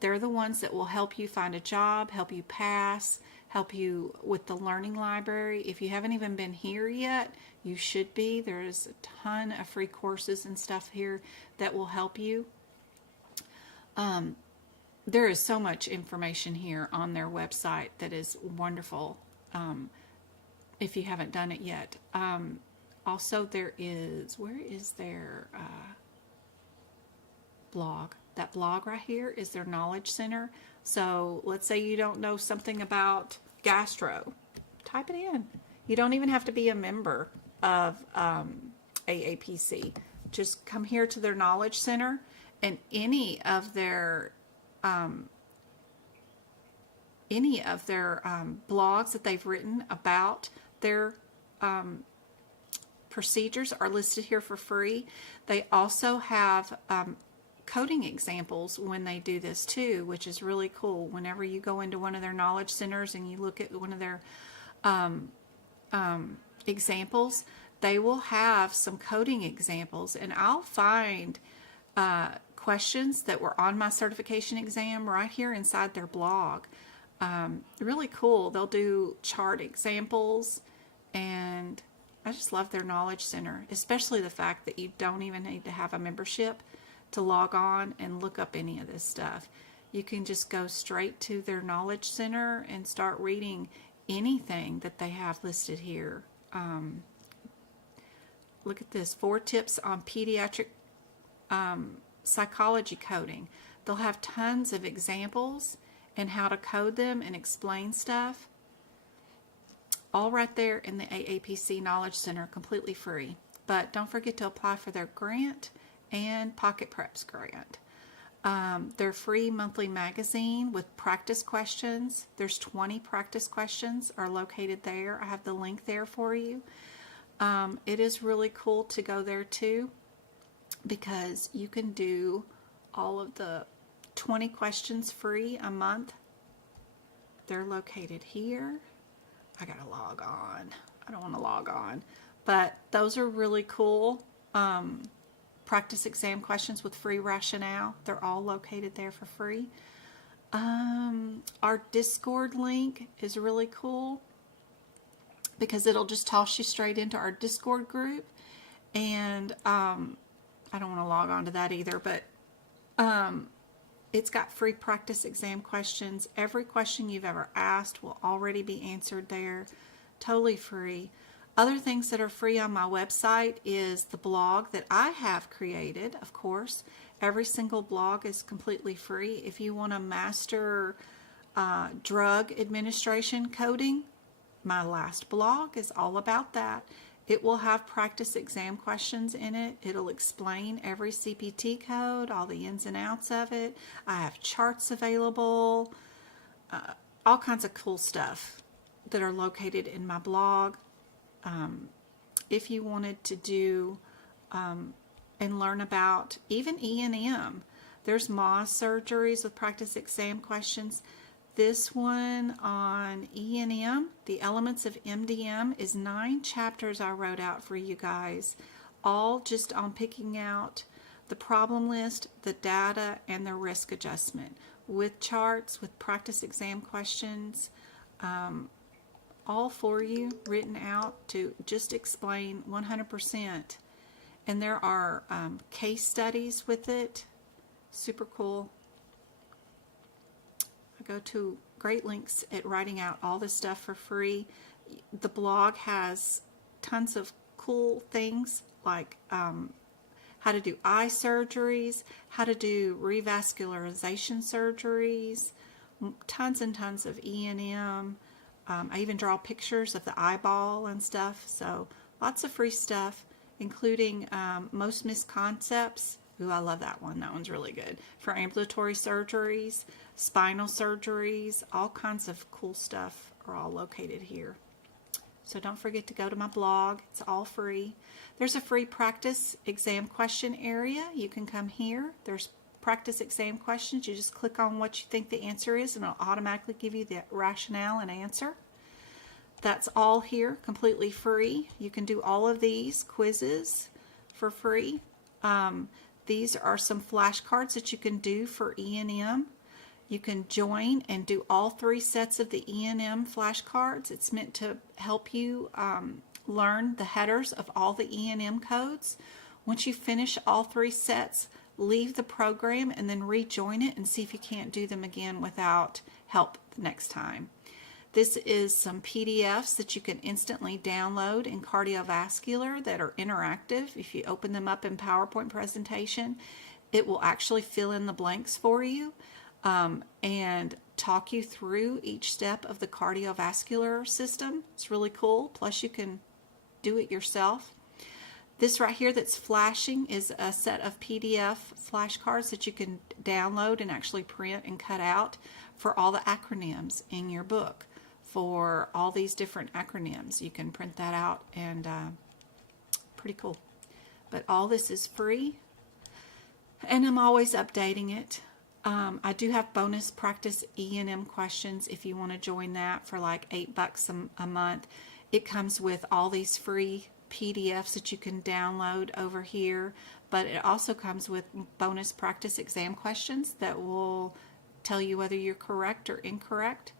They're the ones that will help you find a job, help you pass, help you with the learning library. If you haven't even been here yet, you should be. There's a ton of free courses and stuff here that will help you. There is so much information here on their website that is wonderful if you haven't done it yet. Also, there is, where is their blog? That blog right here is their Knowledge Center. So let's say you don't know something about gastro. Type it in. You don't even have to be a member of AAPC. Just come here to their Knowledge Center, and any of their blogs that they've written about their procedures are listed here for free. They also have coding examples when they do this too, which is really cool. Whenever you go into one of their knowledge centers and you look at one of their examples, they will have some coding examples, and I'll find questions that were on my certification exam right here inside their blog. Really cool. They'll do chart examples, and I just love their Knowledge Center, especially the fact that you don't even need to have a membership to log on and look up any of this stuff. You can just go straight to their Knowledge Center and start reading anything that they have listed here. Look at this, 4 tips on pediatric psychology coding. They'll have tons of examples and how to code them and explain stuff. All right there in the AAPC Knowledge Center, completely free. But don't forget to apply for their grant and Pocket Prep's grant. Their free monthly magazine with practice questions. There's 20 practice questions are located there. I have the link there for you. It is really cool to go there too, because you can do all of the 20 questions free a month. They're located here. I gotta log on. I don't want to log on, but those are really cool. Practice exam questions with free rationale. They're all located there for free. Our Discord link is really cool because it'll just toss you straight into our Discord group. And I don't want to log on to that either, but it's got free practice exam questions. Every question you've ever asked will already be answered there, totally free. Other things that are free on my website is the blog that I have created, of course. Every single blog is completely free. If you want to master drug administration coding, my last blog is all about that. It will have practice exam questions in it. It'll explain every CPT code, all the ins and outs of it. I have charts available, all kinds of cool stuff that are located in my blog. If you wanted to do and learn about even E&M, there's Moss surgeries with practice exam questions. This one on E&M, the elements of MDM, is 9 chapters I wrote out for you guys, all just on picking out the problem list, the data, and the risk adjustment with charts, with practice exam questions, all for you, written out to just explain 100%. And there are case studies with it. Super cool. I go to great links at writing out all this stuff for free. The blog has tons of cool things like how to do eye surgeries, how to do revascularization surgeries, tons and tons of E&M. I even draw pictures of the eyeball and stuff, so lots of free stuff, including most missed concepts. Ooh, I love that one. That one's really good. For ambulatory surgeries, spinal surgeries, all kinds of cool stuff are all located here. So don't forget to go to my blog. It's all free. There's a free practice exam question area. You can come here. There's practice exam questions. You just click on what you think the answer is and it'll automatically give you the rationale and answer. That's all here, completely free. You can do all of these quizzes for free. These are some flashcards that you can do for E&M. You can join and do all 3 sets of the E&M flashcards. It's meant to help you learn the headers of all the E&M codes. Once you finish all 3 sets, leave the program and then rejoin it and see if you can't do them again without help the next time. This is some PDFs that you can instantly download in cardiovascular that are interactive. If you open them up in PowerPoint presentation, it will actually fill in the blanks for you and talk you through each step of the cardiovascular system. It's really cool. Plus you can do it yourself. This right here that's flashing is a set of PDF flashcards that you can download and actually print and cut out for all the acronyms in your book. For all these different acronyms, you can print that out, and pretty cool. But all this is free, and I'm always updating it. I do have bonus practice E&M questions if you want to join that for like $8 a month. It comes with all these free PDFs that you can download over here, but it also comes with bonus practice exam questions that will tell you whether you're correct or incorrect.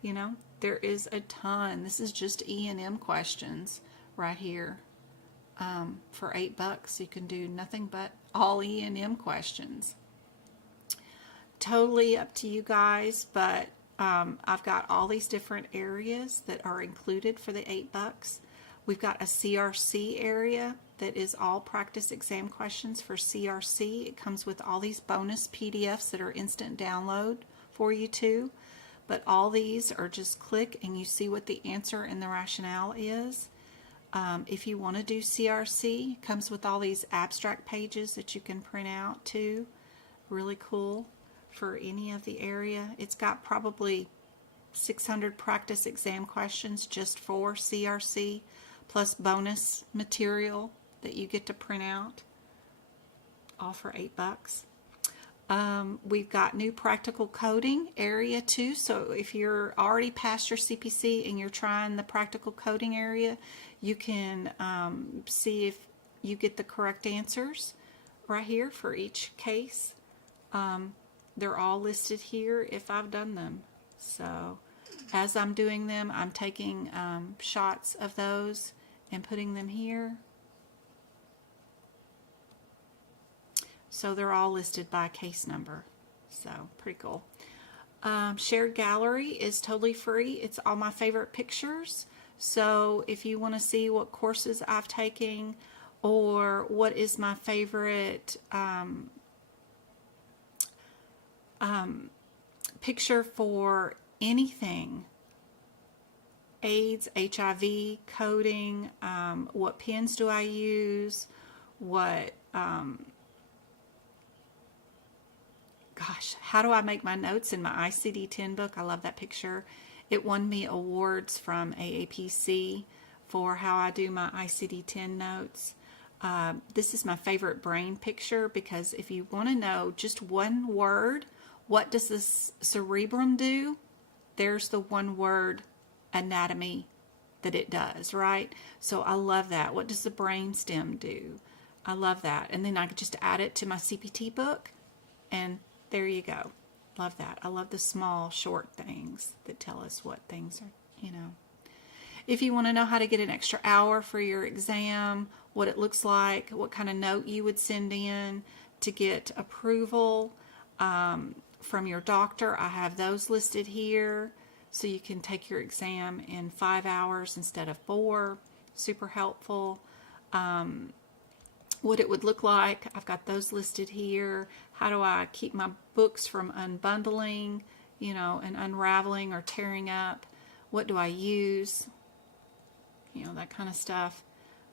You know, there is a ton. This is just E&M questions right here for $8. You can do nothing but all E&M questions. Totally up to you guys, but I've got all these different areas that are included for the $8. We've got a CRC area that is all practice exam questions for CRC. It comes with all these bonus PDFs that are instant download for you too. But all these are just click and you see what the answer and the rationale is. If you want to do CRC, it comes with all these abstract pages that you can print out too. Really cool for any of the area. It's got probably 600 practice exam questions just for CRC, plus bonus material that you get to print out, all for $8. We've got new practical coding area too. So if you're already past your CPC and you're trying the practical coding area, you can see if you get the correct answers right here for each case. They're all listed here if I've done them. So as I'm doing them, I'm taking shots of those and putting them here. So they're all listed by case number. So pretty cool. Shared gallery is totally free. It's all my favorite pictures. So if you want to see what courses I've taken or what is my favorite picture for anything, AIDS, HIV, coding, what pens do I use, what gosh, how do I make my notes in my ICD-10 book? I love that picture. It won me awards from AAPC for how I do my ICD-10 notes. This is my favorite brain picture because if you want to know just one word, what does this cerebrum do? There's the one word anatomy that it does, right? So I love that. What does the brain stem do? I love that. And then I could just add it to my CPT book and there you go. Love that. I love the small, short things that tell us what things are, you know. If you want to know how to get an extra hour for your exam, what it looks like, what kind of note you would send in to get approval from your doctor, I have those listed here. So you can take your exam in 5 hours instead of 4. Super helpful. What it would look like, I've got those listed here. How do I keep my books from unbundling, you know, and unraveling or tearing up? What do I use? You know, that kind of stuff.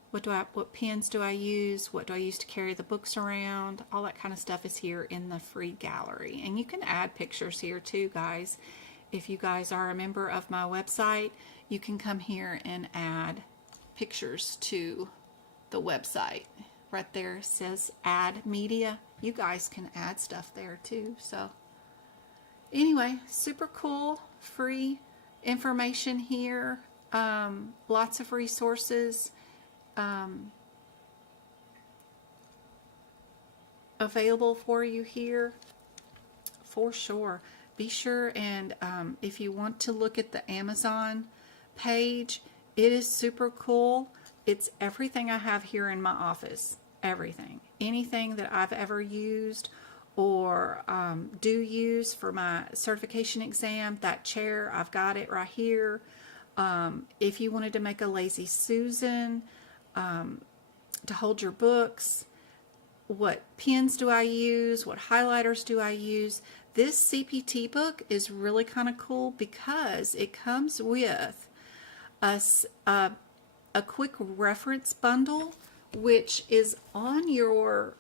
What pens do I use? What do I use to carry the books around? All that kind of stuff is here in the free gallery. And you can add pictures here too, guys. If you guys are a member of my website, you can come here and add pictures to the website. Right there says add media. You guys can add stuff there too. So anyway, super cool, free information here. Lots of resources available for you here for sure. Be sure and if you want to look at the Amazon page, it is super cool. It's everything I have here in my office. Everything. Anything that I've ever used or do use for my certification exam. That chair, I've got it right here. If you wanted to make a Lazy Susan to hold your books, what pens do I use? What highlighters do I use? This CPT book is really kind of cool because it comes with a quick reference bundle, which is on your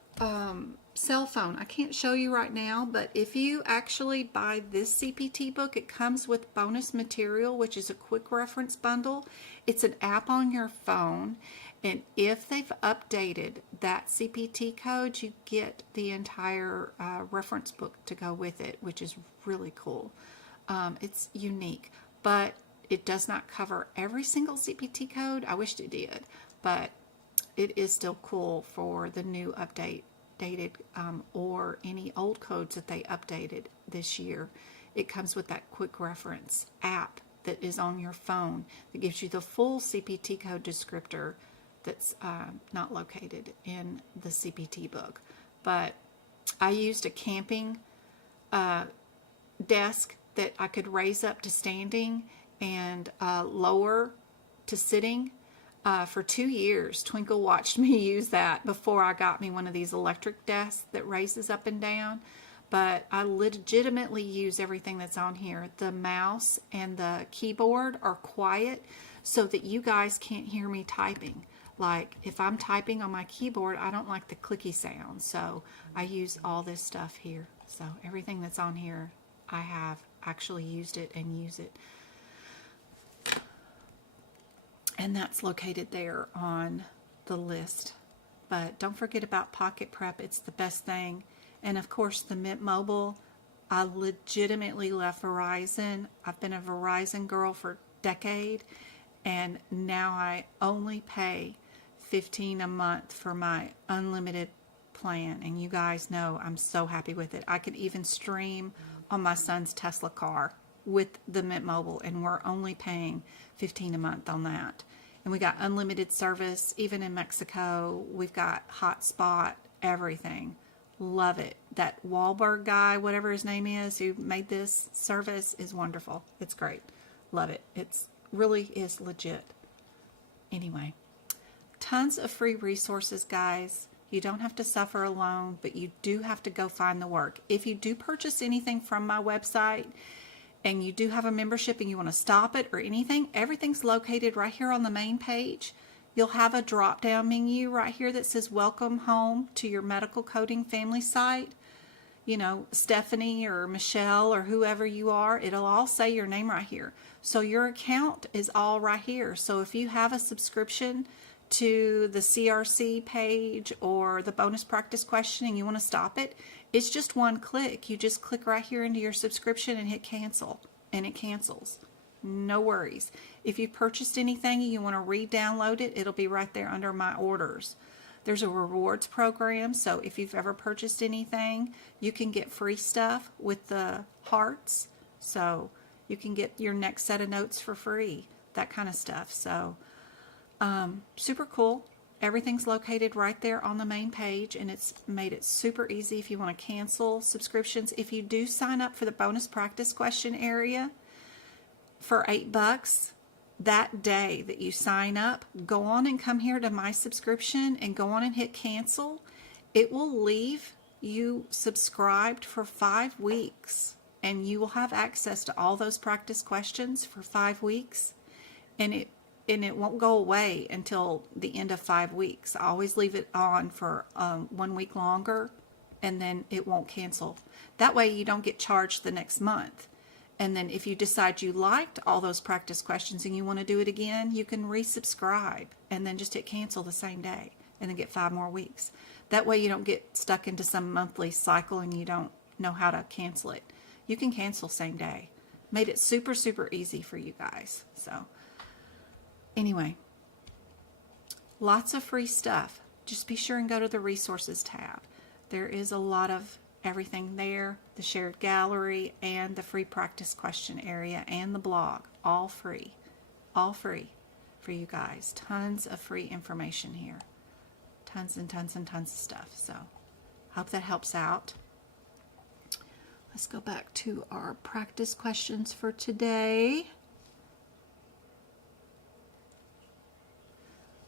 cell phone. I can't show you right now, but if you actually buy this CPT book, it comes with bonus material, which is a quick reference bundle. It's an app on your phone, and if they've updated that CPT code, you get the entire reference book to go with it, which is really cool. It's unique, but it does not cover every single CPT code. I wished it did, but it is still cool for the new updated or any old codes that they updated this year. It comes with that quick reference app that is on your phone that gives you the full CPT code descriptor that's not located in the CPT book. But I used a camping desk that I could raise up to standing and lower to sitting. For 2 years, Twinkle watched me use that before I got me one of these electric desks that raises up and down. But I legitimately use everything that's on here. The mouse and the keyboard are quiet so that you guys can't hear me typing. Like if I'm typing on my keyboard, I don't like the clicky sound. So I use all this stuff here. So everything that's on here, I have actually used it and use it. And that's located there on the list. But don't forget about Pocket Prep. It's the best thing. And of course, the Mint Mobile. I legitimately left Verizon. I've been a Verizon girl for a decade, and now I only pay $15 a month for my unlimited plan. And you guys know I'm so happy with it. I could even stream on my son's Tesla car with the Mint Mobile, and we're only paying $15 a month on that. And we got unlimited service, even in Mexico. We've got hotspot, everything. Love it. That Wahlberg guy, whatever his name is, who made this service is wonderful. It's great. Love it. It's really is legit. Anyway, tons of free resources, guys. You don't have to suffer alone, but you do have to go find the work. If you do purchase anything from my website and you do have a membership and you want to stop it or anything, everything's located right here on the main page. You'll have a drop-down menu right here that says welcome home to your medical coding family site. You know, Stephanie or Michelle or whoever you are, it'll all say your name right here. So your account is all right here. So if you have a subscription to the CRC page or the bonus practice question and you want to stop it, it's just one click. You just click right here into your subscription and hit cancel, and it cancels. No worries. If you purchased anything and you want to re-download it, it'll be right there under my orders. There's a rewards program, so if you've ever purchased anything, you can get free stuff with the hearts. So you can get your next set of notes for free, that kind of stuff. So super cool. Everything's located right there on the main page, and it's made it super easy if you want to cancel subscriptions. If you do sign up for the bonus practice question area, for $8 that day that you sign up, go on and come here to my subscription and go on and hit cancel. It will leave you subscribed for 5 weeks, and you will have access to all those practice questions for 5 weeks, and it won't go away until the end of 5 weeks. I always leave it on for 1 week longer, and then it won't cancel. That way you don't get charged the next month. And then if you decide you liked all those practice questions and you want to do it again, you can resubscribe and then just hit cancel the same day and then get 5 more weeks. That way you don't get stuck into some monthly cycle and you don't know how to cancel it. You can cancel same day. Made it super, super easy for you guys. So anyway, lots of free stuff. Just be sure and go to the resources tab. There is a lot of everything there, the shared gallery and the free practice question area and the blog, all free for you guys. Tons of free information here. Tons and tons and tons of stuff. So hope that helps out. Let's go back to our practice questions for today.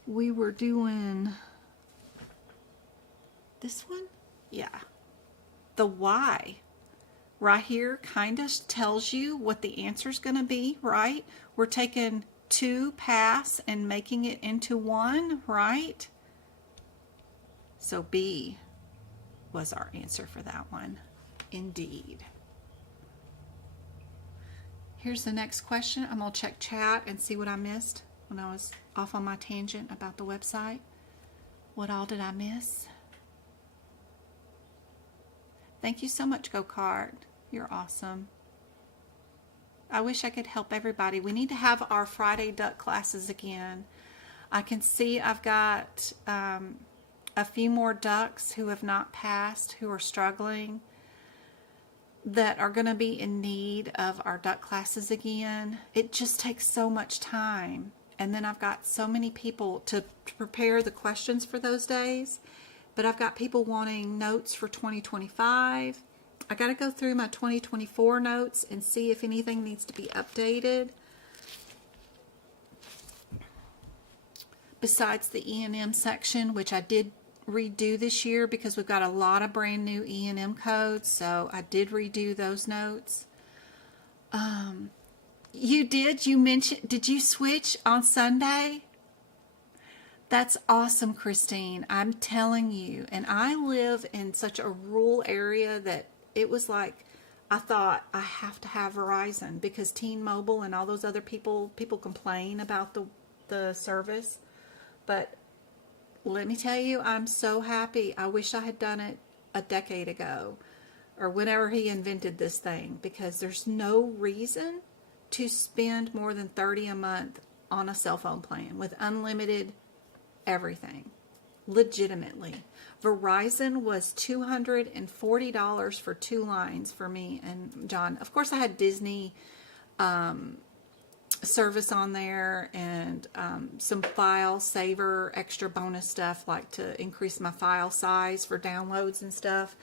We were doing this one? Yeah. The why right here kind of tells you what the answer is going to be, right? We're taking 2 paths and making it into one, right? So B was our answer for that one. Indeed. Here's the next question. I'm going to check chat and see what I missed when I was off on my tangent about the website. What all did I miss? Thank you so much, Go-Kart. You're awesome. I wish I could help everybody. We need to have our Friday duck classes again. I can see I've got a few more ducks who have not passed, who are struggling, that are going to be in need of our duck classes again. It just takes so much time. And then I've got so many people to prepare the questions for those days. But I've got people wanting notes for 2025. I got to go through my 2024 notes and see if anything needs to be updated. Besides the E&M section, which I did redo this year because we've got a lot of brand new E&M codes. So I did redo those notes. You did? You mentioned, did you switch on Sunday? That's awesome, Christine. I'm telling you. And I live in such a rural area that it was like, I thought I have to have Verizon because T-Mobile and all those other people complain about the the service. But let me tell you, I'm so happy. I wish I had done it a decade ago or whenever he invented this thing, because there's no reason to spend more than $30 a month on a cell phone plan with unlimited everything. Legitimately. Verizon was $240 for 2 lines for me and John. Of course, I had Disney service on there and some file saver extra bonus stuff, like to increase my file size for downloads and stuff.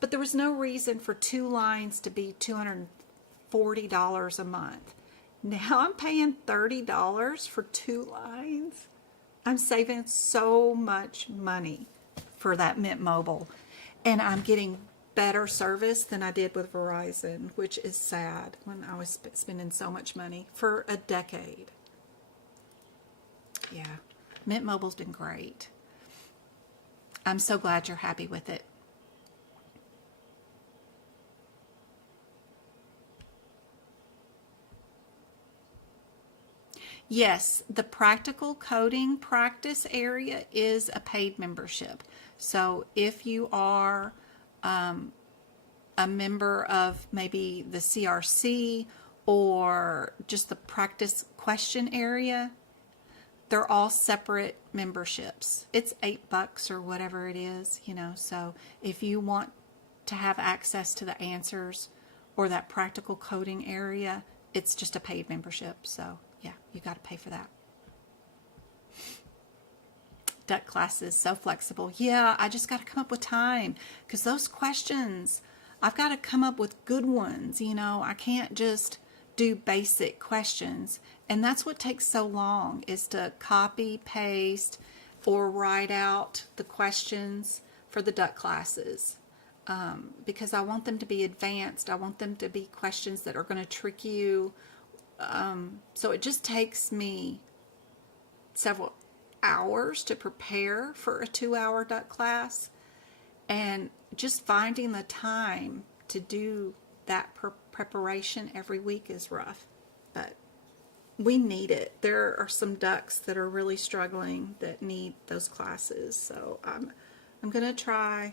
But there was no reason for 2 lines to be $240 a month. Now I'm paying $30 for 2 lines. I'm saving so much money for that Mint Mobile. And I'm getting better service than I did with Verizon, which is sad when I was spending so much money for a decade. Yeah, Mint Mobile's been great. I'm so glad you're happy with it. Yes, the practical coding practice area is a paid membership. So if you are a member of maybe the CRC or just the practice question area, they're all separate memberships. It's $8 or whatever it is, you know. So if you want to have access to the answers or that practical coding area, it's just a paid membership. So yeah, you got to pay for that. Duck classes, so flexible. Yeah, I just got to come up with time, because those questions, I've got to come up with good ones. You know, I can't just do basic questions. And that's what takes so long, is to copy, paste, or write out the questions for the duck classes. Because I want them to be advanced. I want them to be questions that are going to trick you. So it just takes me several hours to prepare for a 2-hour duck class, and just finding the time to do that preparation every week is rough, but we need it. There are some ducks that are really struggling that need those classes, so I'm gonna try.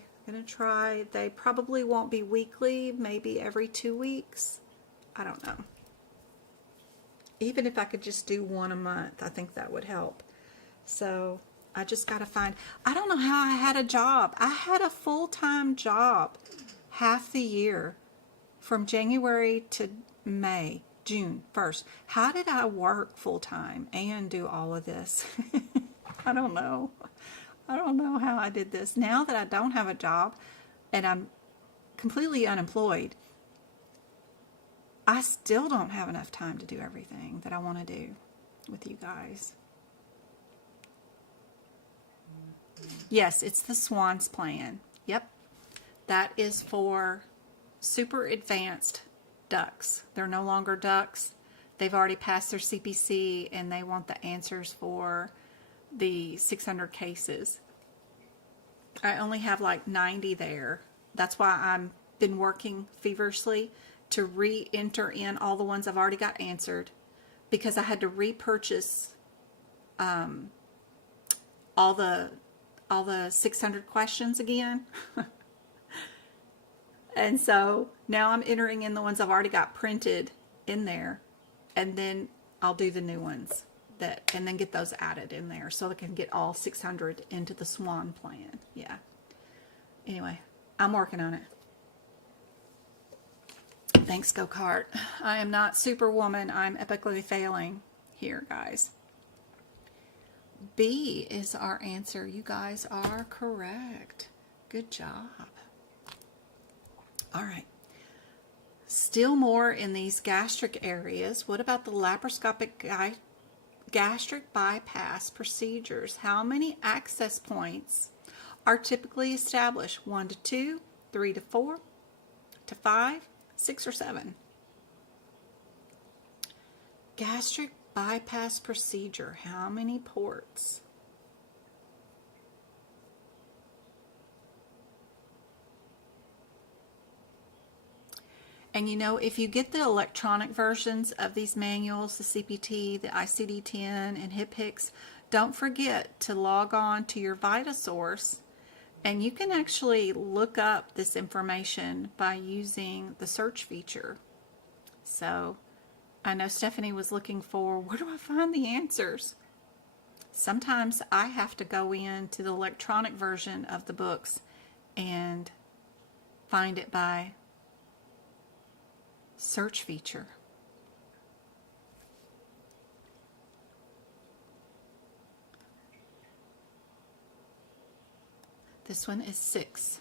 They probably won't be weekly, maybe every 2 weeks. I don't know. Even if I could just do one a month, I think that would help. So I just got to find, I don't know how I had a job. I had a full-time job half the year from January to May, June 1st. How did I work full-time and do all of this? I don't know. I don't know how I did this. Now that I don't have a job and I'm completely unemployed, I still don't have enough time to do everything that I want to do with you guys. Yes, it's the SWANS plan. Yep. That is for super advanced ducks. They're no longer ducks. They've already passed their CPC and they want the answers for the 600 cases. I only have like 90 there. That's why I've been working feverishly to re-enter in all the ones I've already got answered, because I had to repurchase all the 600 questions again. And so now I'm entering in the ones I've already got printed in there, and then I'll do the new ones and then get those added in there so I can get all 600 into the SWAN plan. Yeah. Anyway, I'm working on it. Thanks, Go-Kart. I am not Superwoman. I'm epically failing here, guys. B is our answer. You guys are correct. Good job. All right. Still more in these gastric areas. What about the laparoscopic gastric bypass procedures? How many access points are typically established? 1 to 2, 3 to 4, to 5, 6 or 7. Gastric bypass procedure. How many ports? And you know, if you get the electronic versions of these manuals, the CPT, the ICD-10, and HIPHICS, don't forget to log on to your VitaSource, and you can actually look up this information by using the search feature. So I know Stephanie was looking for, where do I find the answers? Sometimes I have to go into the electronic version of the books and find it by search feature. This one is 6.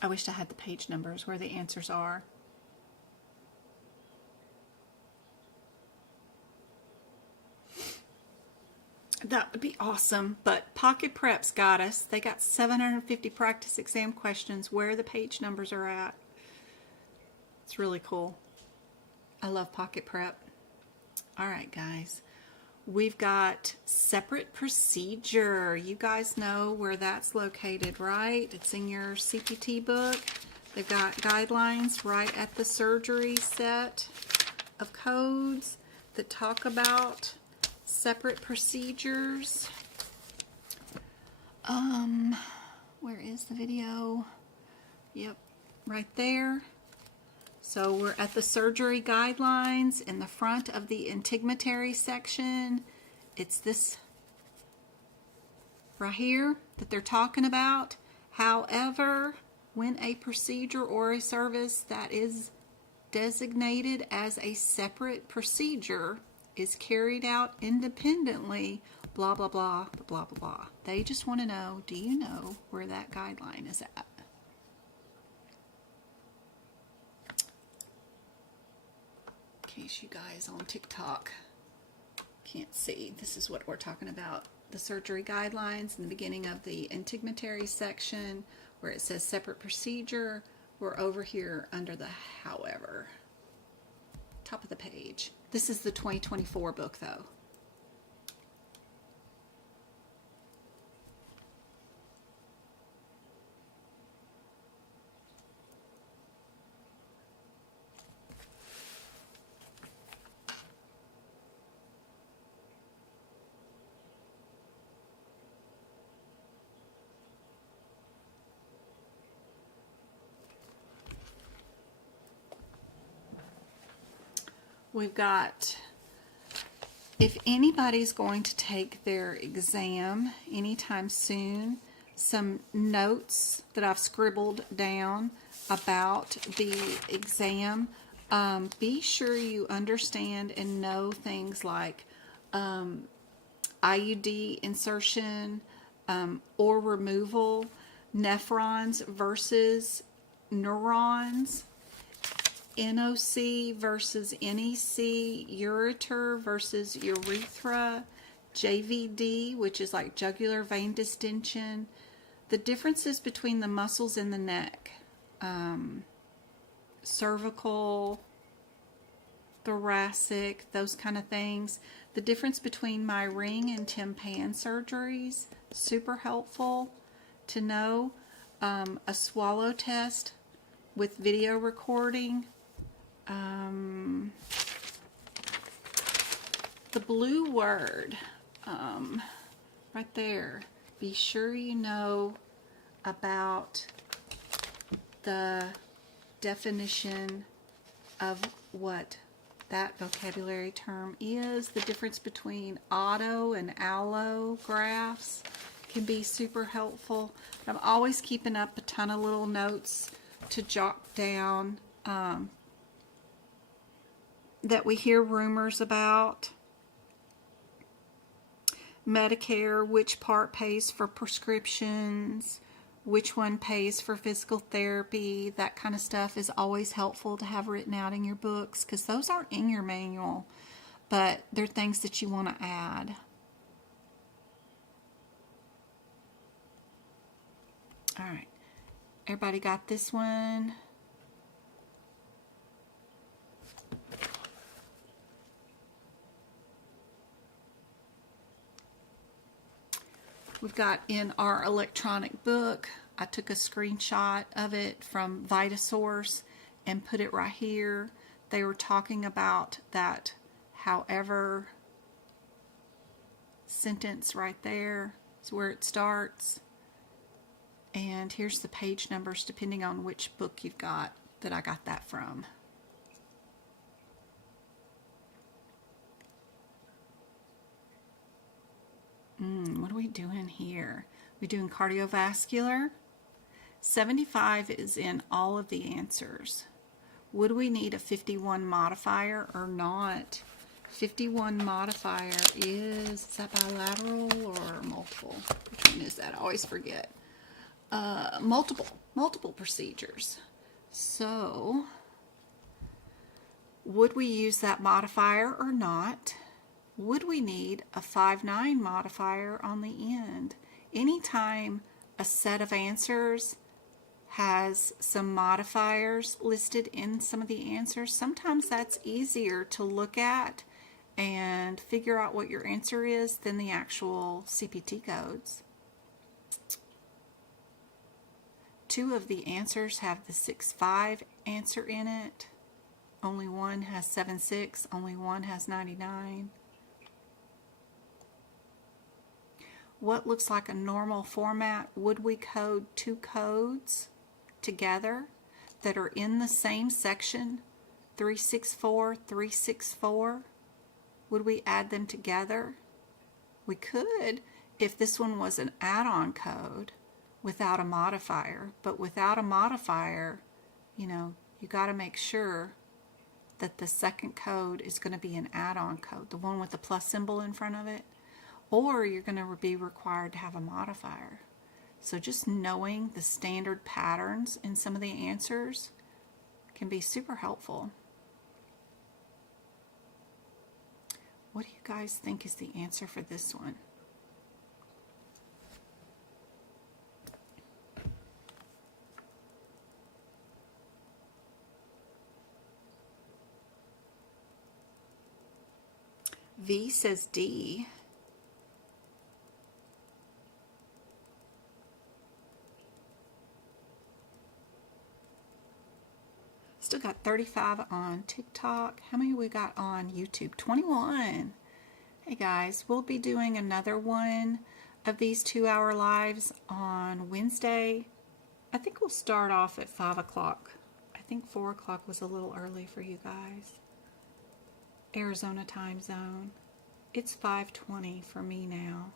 I wish I had the page numbers where the answers are. That would be awesome, but Pocket Prep's got us. They got 750 practice exam questions where the page numbers are at. It's really cool. I love Pocket Prep. All right, guys. We've got separate procedure. You guys know where that's located, right? It's in your CPT book. They've got guidelines right at the surgery set of codes that talk about separate procedures. Where is the video? Yep, right there. So we're at the surgery guidelines in the front of the integumentary section. It's this right here that they're talking about. However, when a procedure or a service that is designated as a separate procedure is carried out independently, blah, blah, blah, blah, blah, blah. They just want to know, do you know where that guideline is at? In case you guys on TikTok can't see, this is what we're talking about. The surgery guidelines in the beginning of the integumentary section where it says separate procedure. We're over here under the however. Top of the page. This is the 2024 book though. We've got, if anybody's going to take their exam anytime soon, some notes that I've scribbled down about the exam. Be sure you understand and know things like IUD insertion or removal, nephrons versus neurons, NOC versus NEC, ureter versus urethra, JVD, which is like jugular vein distension, the differences between the muscles in the neck, cervical, thoracic, those kind of things, the difference between my ring and tympan surgeries, super helpful to know, a swallow test with video recording, the blue word right there. Be sure you know about the definition of what that vocabulary term is. The difference between auto and allografts can be super helpful. I'm always keeping up a ton of little notes to jot down that we hear rumors about. Medicare, which part pays for prescriptions, which one pays for physical therapy, that kind of stuff is always helpful to have written out in your books because those aren't in your manual, but they're things that you want to add. All right, everybody got this one? We've got in our electronic book, I took a screenshot of it from VitaSource and put it right here. They were talking about that however sentence right there is where it starts. And here's the page numbers depending on which book you've got that I got that from. What are we doing here? We're doing cardiovascular. 75 is in all of the answers. Would we need a 51 modifier or not? 51 modifier is that bilateral or multiple? Which one is that? I always forget. Multiple procedures. So, would we use that modifier or not? Would we need a 5-9 modifier on the end? Anytime a set of answers has some modifiers listed in some of the answers, sometimes that's easier to look at and figure out what your answer is than the actual CPT codes. 2 of the answers have the 6-5 answer in it. Only one has 7-6, only one has 99. What looks like a normal format? Would we code 2 codes together that are in the same section, 364, 364? Would we add them together? We could if this one was an add-on code without a modifier, but without a modifier, you know, you got to make sure that the second code is going to be an add-on code, the one with the plus symbol in front of it, or you're going to be required to have a modifier. So just knowing the standard patterns in some of the answers can be super helpful. What do you guys think is the answer for this one? V says D. Still got 35 on TikTok. How many we got on YouTube? 21. Hey guys, we'll be doing another one of these 2-hour lives on Wednesday. I think we'll start off at 5 o'clock. I think 4 o'clock was a little early for you guys. Arizona time zone. It's 5:20 for me now.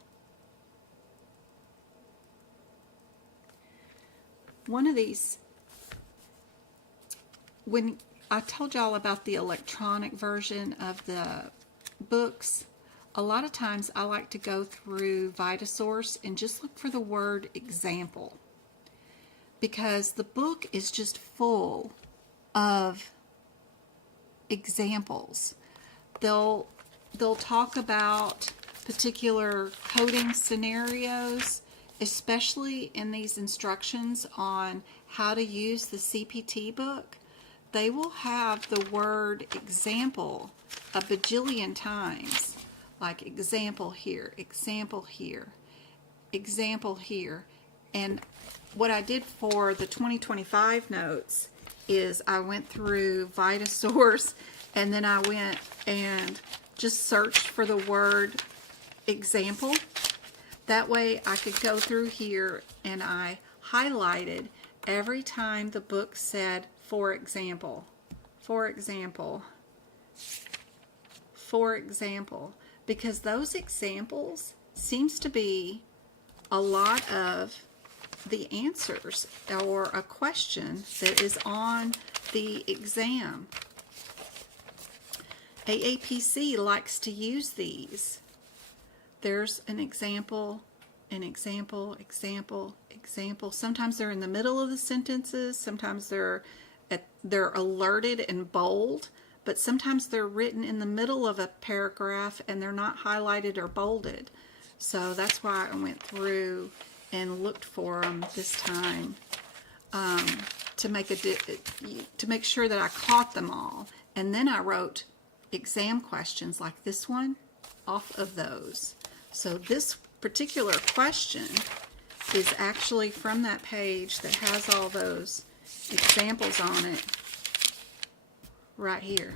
One of these, when I told y'all about the electronic version of the books, a lot of times I like to go through VitaSource and just look for the word example, because the book is just full of examples. They'll talk about particular coding scenarios, especially in these instructions on how to use the CPT book. They will have the word example a bajillion times, like example here, example here, example here. And what I did for the 2025 notes is I went through VitaSource and then I went and just searched for the word example. That way I could go through here and I highlighted every time the book said for example, for example, for example, because those examples seems to be a lot of the answers or a question that is on the exam. AAPC likes to use these. There's an example, example. Sometimes they're in the middle of the sentences. Sometimes they're alerted in bold, but sometimes they're written in the middle of a paragraph and they're not highlighted or bolded. So that's why I went through and looked for them this time to make sure that I caught them all. And then I wrote exam questions like this one off of those. So this particular question is actually from that page that has all those examples on it right here.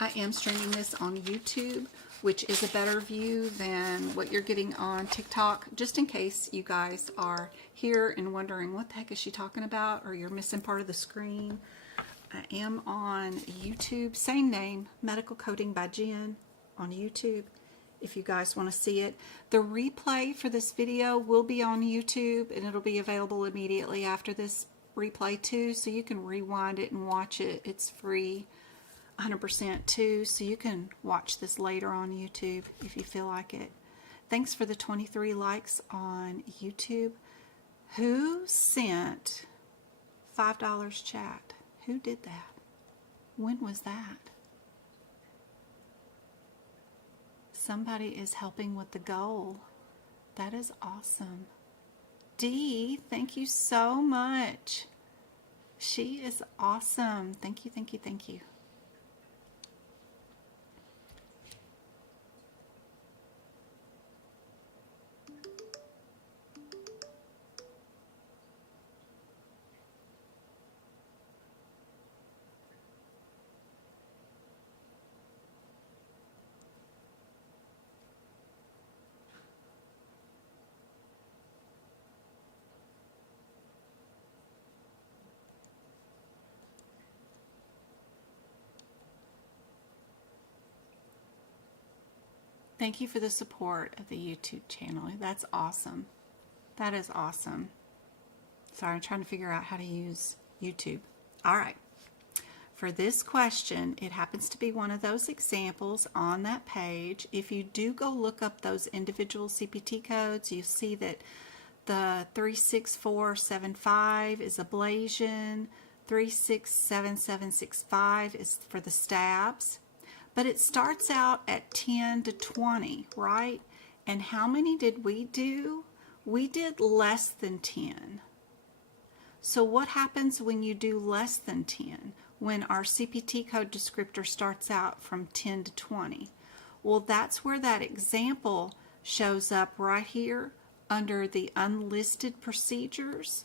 I am streaming this on YouTube, which is a better view than what you're getting on TikTok, just in case you guys are here and wondering what the heck is she talking about, or you're missing part of the screen. I am on YouTube, same name, Medical Coding by Jen on YouTube, if you guys want to see it. The replay for this video will be on YouTube, and it'll be available immediately after this replay too, so you can rewind it and watch it. It's free 100% too, so you can watch this later on YouTube if you feel like it. Thanks for the 23 likes on YouTube. Who sent $5 chat? Who did that? When was that? Somebody is helping with the goal. That is awesome. Dee, thank you so much. She is awesome. Thank you, thank you, thank you. Thank you for the support of the YouTube channel. That's awesome. That is awesome. Sorry, I'm trying to figure out how to use YouTube. All right. For this question, it happens to be one of those examples on that page. If you do go look up those individual CPT codes, you see that the 36475 is ablation, 367765 is for the stabs. But it starts out at 10 to 20, right? And how many did we do? We did less than 10. So what happens when you do less than 10? When our CPT code descriptor starts out from 10 to 20? Well, that's where that example shows up right here under the unlisted procedures.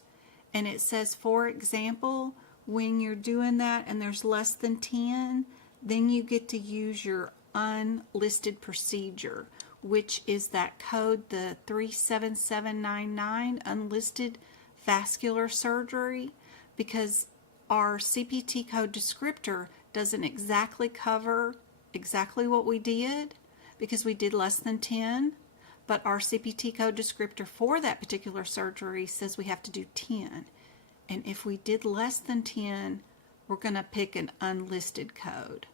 And it says, for example, when you're doing that and there's less than 10, then you get to use your unlisted procedure, which is that code, the 37799, unlisted vascular surgery, because our CPT code descriptor doesn't exactly cover exactly what we did, because we did less than 10, but our CPT code descriptor for that particular surgery says we have to do 10. And if we did less than 10, we're going to pick an unlisted code.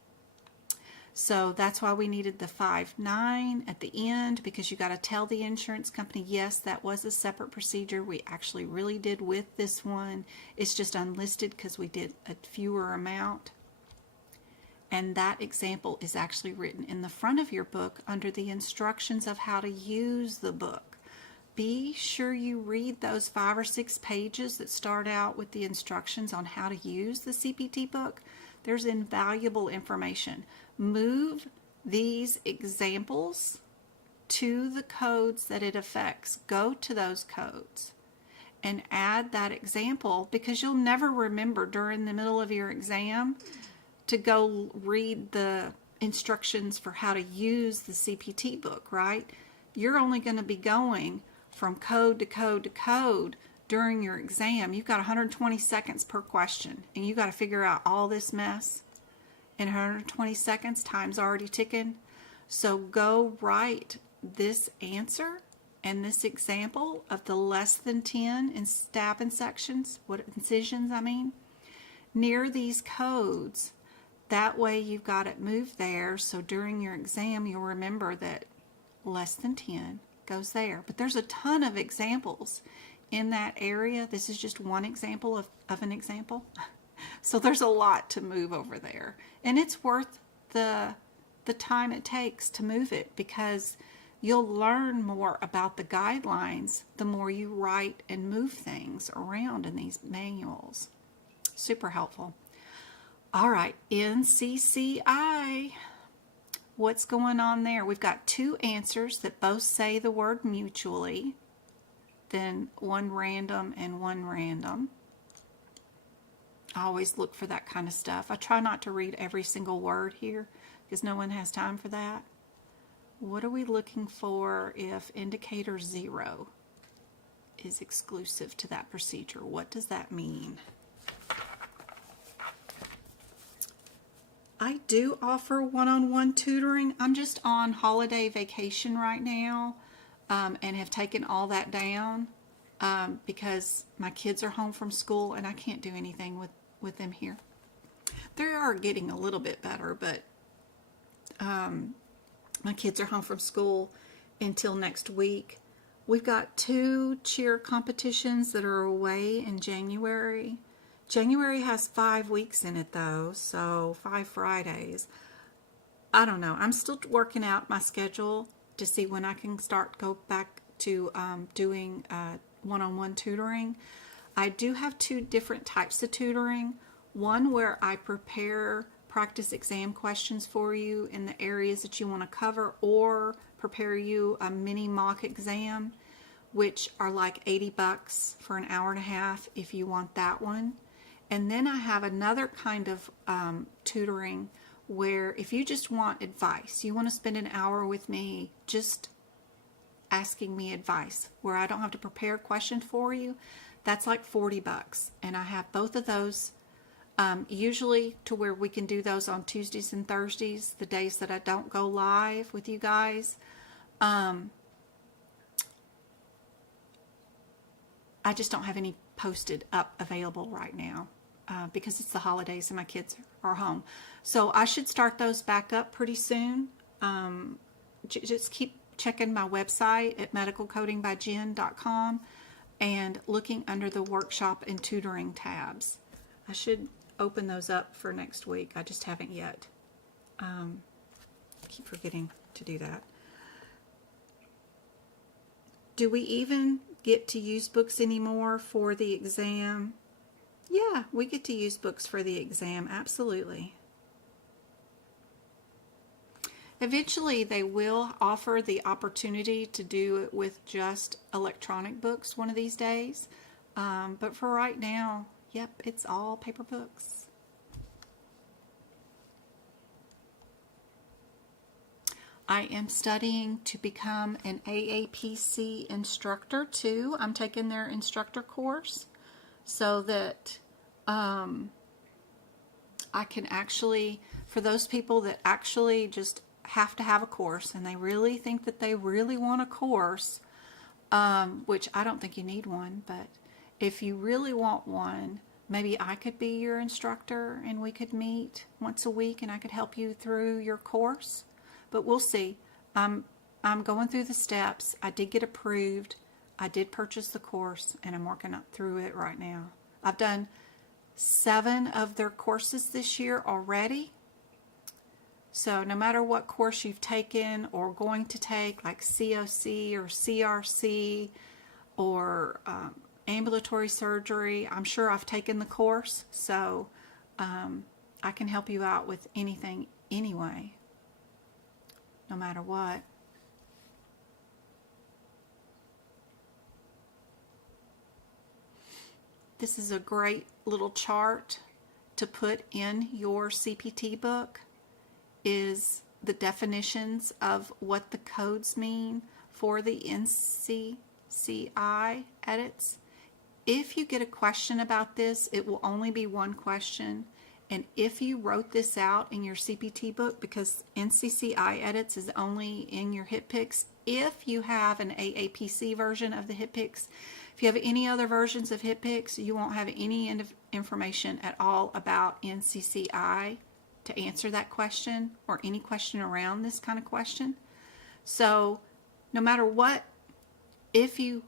So that's why we needed the 5-9 at the end, because you got to tell the insurance company, yes, that was a separate procedure. We actually really did with this one. It's just unlisted because we did a fewer amount. And that example is actually written in the front of your book under the instructions of how to use the book. Be sure you read those 5 or 6 pages that start out with the instructions on how to use the CPT book. There's invaluable information. Move these examples to the codes that it affects. Go to those codes and add that example, because you'll never remember during the middle of your exam to go read the instructions for how to use the CPT book, right? You're only going to be going from code to code to code during your exam. You've got 120 seconds per question, and you got to figure out all this mess in 120 seconds. Time's already ticking. So go write this answer and this example of the less than 10 in stab incisions, near these codes. That way you've got it moved there, so during your exam you'll remember that less than 10 goes there. But there's a ton of examples in that area. This is just one example of an example. So there's a lot to move over there. And it's worth the time it takes to move it, because you'll learn more about the guidelines the more you write and move things around in these manuals. Super helpful. All right, NCCI. What's going on there? We've got two answers that both say the word mutually, then one random and one random. I always look for that kind of stuff. I try not to read every single word here because no one has time for that. What are we looking for if indicator 0 is exclusive to that procedure? What does that mean? I do offer one-on-one tutoring. I'm just on holiday vacation right now and have taken all that down because my kids are home from school and I can't do anything with them here. They are getting a little bit better, but my kids are home from school until next week. We've got 2 cheer competitions that are away in January. January has 5 weeks in it though, so 5 Fridays. I don't know. I'm still working out my schedule to see when I can go back to doing one-on-one tutoring. I do have 2 different types of tutoring. One where I prepare practice exam questions for you in the areas that you want to cover, or prepare you a mini mock exam, which are like $80 for an hour and a half if you want that one. And then I have another kind of tutoring where if you just want advice, you want to spend an hour with me just asking me advice, where I don't have to prepare a question for you, that's like $40. And I have both of those usually to where we can do those on Tuesdays and Thursdays, the days that I don't go live with you guys. I just don't have any posted up available right now because it's the holidays and my kids are home. So I should start those back up pretty soon. Just keep checking my website at medicalcodingbyjen.com and looking under the workshop and tutoring tabs. I should open those up for next week. I just haven't yet. Keep forgetting to do that. Do we even get to use books anymore for the exam? Yeah, we get to use books for the exam, absolutely. Eventually, they will offer the opportunity to do it with just electronic books one of these days. But for right now, yep, it's all paper books. I am studying to become an AAPC instructor too. I'm taking their instructor course so that I can actually, for those people that actually just have to have a course and they really think that they really want a course, which I don't think you need one, but if you really want one, maybe I could be your instructor and we could meet once a week and I could help you through your course. But we'll see. I'm going through the steps. I did get approved. I did purchase the course and I'm working up through it right now. I've done 7 of their courses this year already. So no matter what course you've taken or going to take, like COC or CRC or ambulatory surgery, I'm sure I've taken the course. So I can help you out with anything anyway, no matter what. This is a great little chart to put in your CPT book, is the definitions of what the codes mean for the NCCI edits. If you get a question about this, it will only be one question. And if you wrote this out in your CPT book, because NCCI edits is only in your HitPix, if you have an AAPC version of the HitPix, if you have any other versions of HitPix, you won't have any information at all about NCCI to answer that question or any question around this kind of question. So no matter what, if you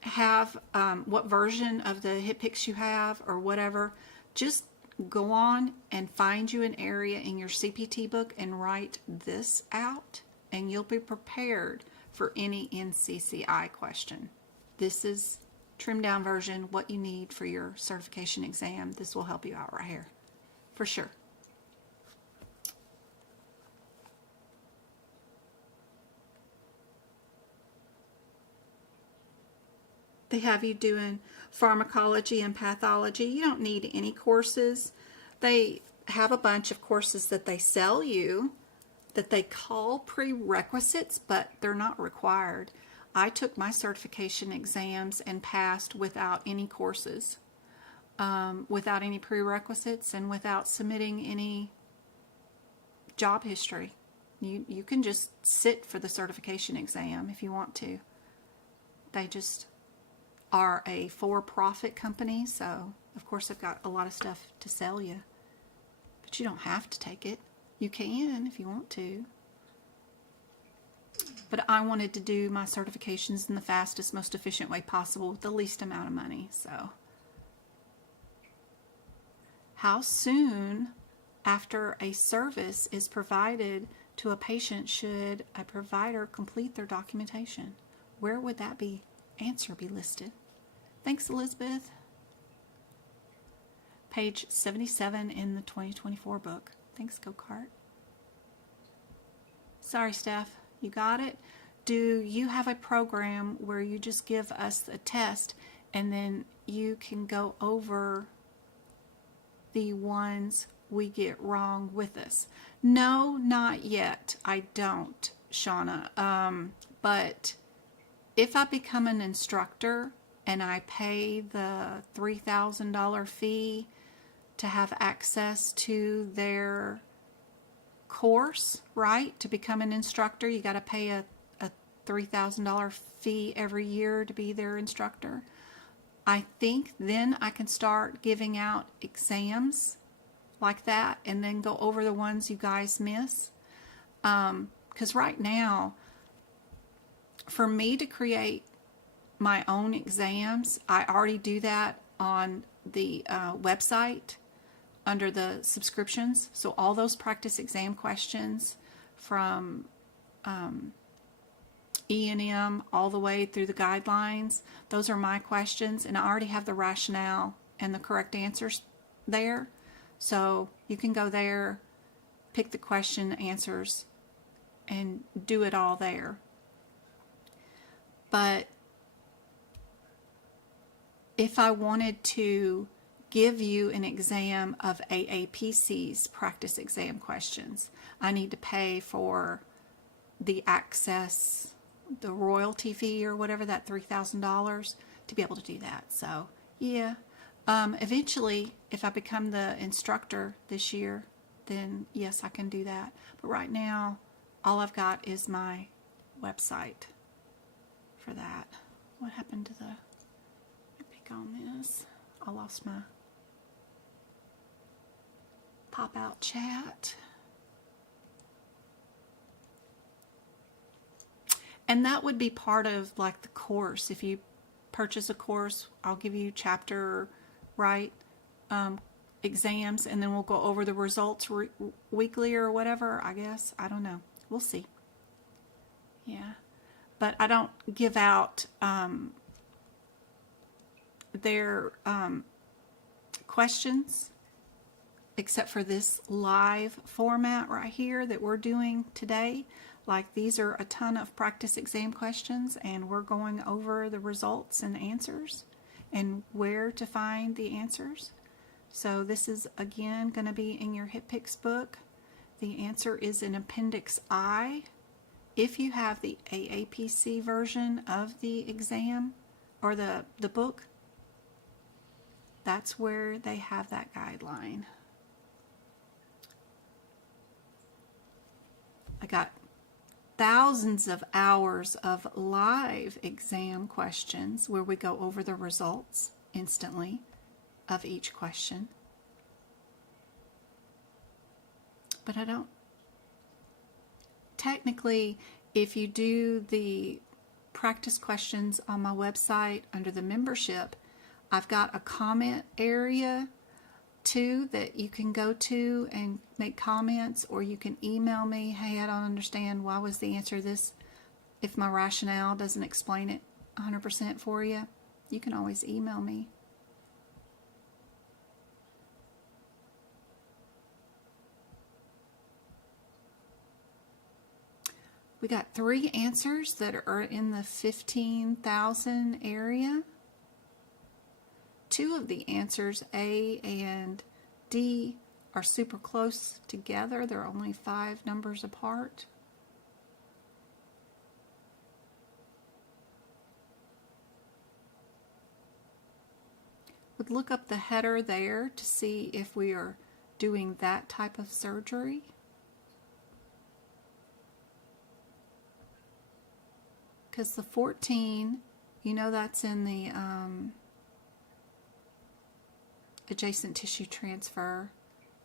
have what version of the HitPix you have or whatever, just go on and find you an area in your CPT book and write this out, and you'll be prepared for any NCCI question. This is trimmed down version, what you need for your certification exam. This will help you out right here. for sure. They have you doing pharmacology and pathology. You don't need any courses. They have a bunch of courses that they sell you that they call prerequisites, but they're not required. I took my certification exams and passed without any courses, without any prerequisites, and without submitting any job history. You can just sit for the certification exam if you want to. They just are a for-profit company, so of course they've got a lot of stuff to sell you. But you don't have to take it. You can if you want to. But I wanted to do my certifications in the fastest, most efficient way possible with the least amount of money. So, how soon after a service is provided to a patient should a provider complete their documentation? Where would that answer be listed? Thanks, Elizabeth. Page 77 in the 2024 book. Thanks, Go-Kart. Sorry, Steph. You got it? Do you have a program where you just give us a test and then you can go over the ones we get wrong with us? No, not yet. I don't, Shauna. But if I become an instructor and I pay the $3,000 fee to have access to their course, right? To become an instructor, you got to pay a $3,000 fee every year to be their instructor. I think then I can start giving out exams like that and then go over the ones you guys miss. Because right now, for me to create my own exams, I already do that on the website under the subscriptions. So all those practice exam questions from E&M all the way through the guidelines, those are my questions, and I already have the rationale and the correct answers there. So you can go there, pick the question answers, and do it all there. But if I wanted to give you an exam of AAPC's practice exam questions, I need to pay for the access, the royalty fee or whatever, that $3,000 to be able to do that. So yeah, eventually if I become the instructor this year, then yes, I can do that. But right now, all I've got is my website for that. What happened to the, let me pick on this. I lost my pop-out chat. And that would be part of like the course. If you purchase a course, I'll give you chapter, right, exams, and then we'll go over the results weekly or whatever, I guess. I don't know. We'll see. Yeah. But I don't give out their questions except for this live format right here that we're doing today. Like, these are a ton of practice exam questions, and we're going over the results and answers and where to find the answers. So this is, again, going to be in your HitPix book. The answer is in Appendix I. If you have the AAPC version of the exam or the book, that's where they have that guideline. I got thousands of hours of live exam questions where we go over the results instantly of each question. But I don't, technically, if you do the practice questions on my website under the membership, I've got a comment area too that you can go to and make comments, or you can email me, hey, I don't understand, why was the answer this? If my rationale doesn't explain it 100% for you, you can always email me. We got 3 answers that are in the 15,000 area. 2 of the answers, A and D, are super close together. They're only 5 numbers apart. Would look up the header there to see if we are doing that type of surgery. Because the 14, you know, that's in the adjacent tissue transfer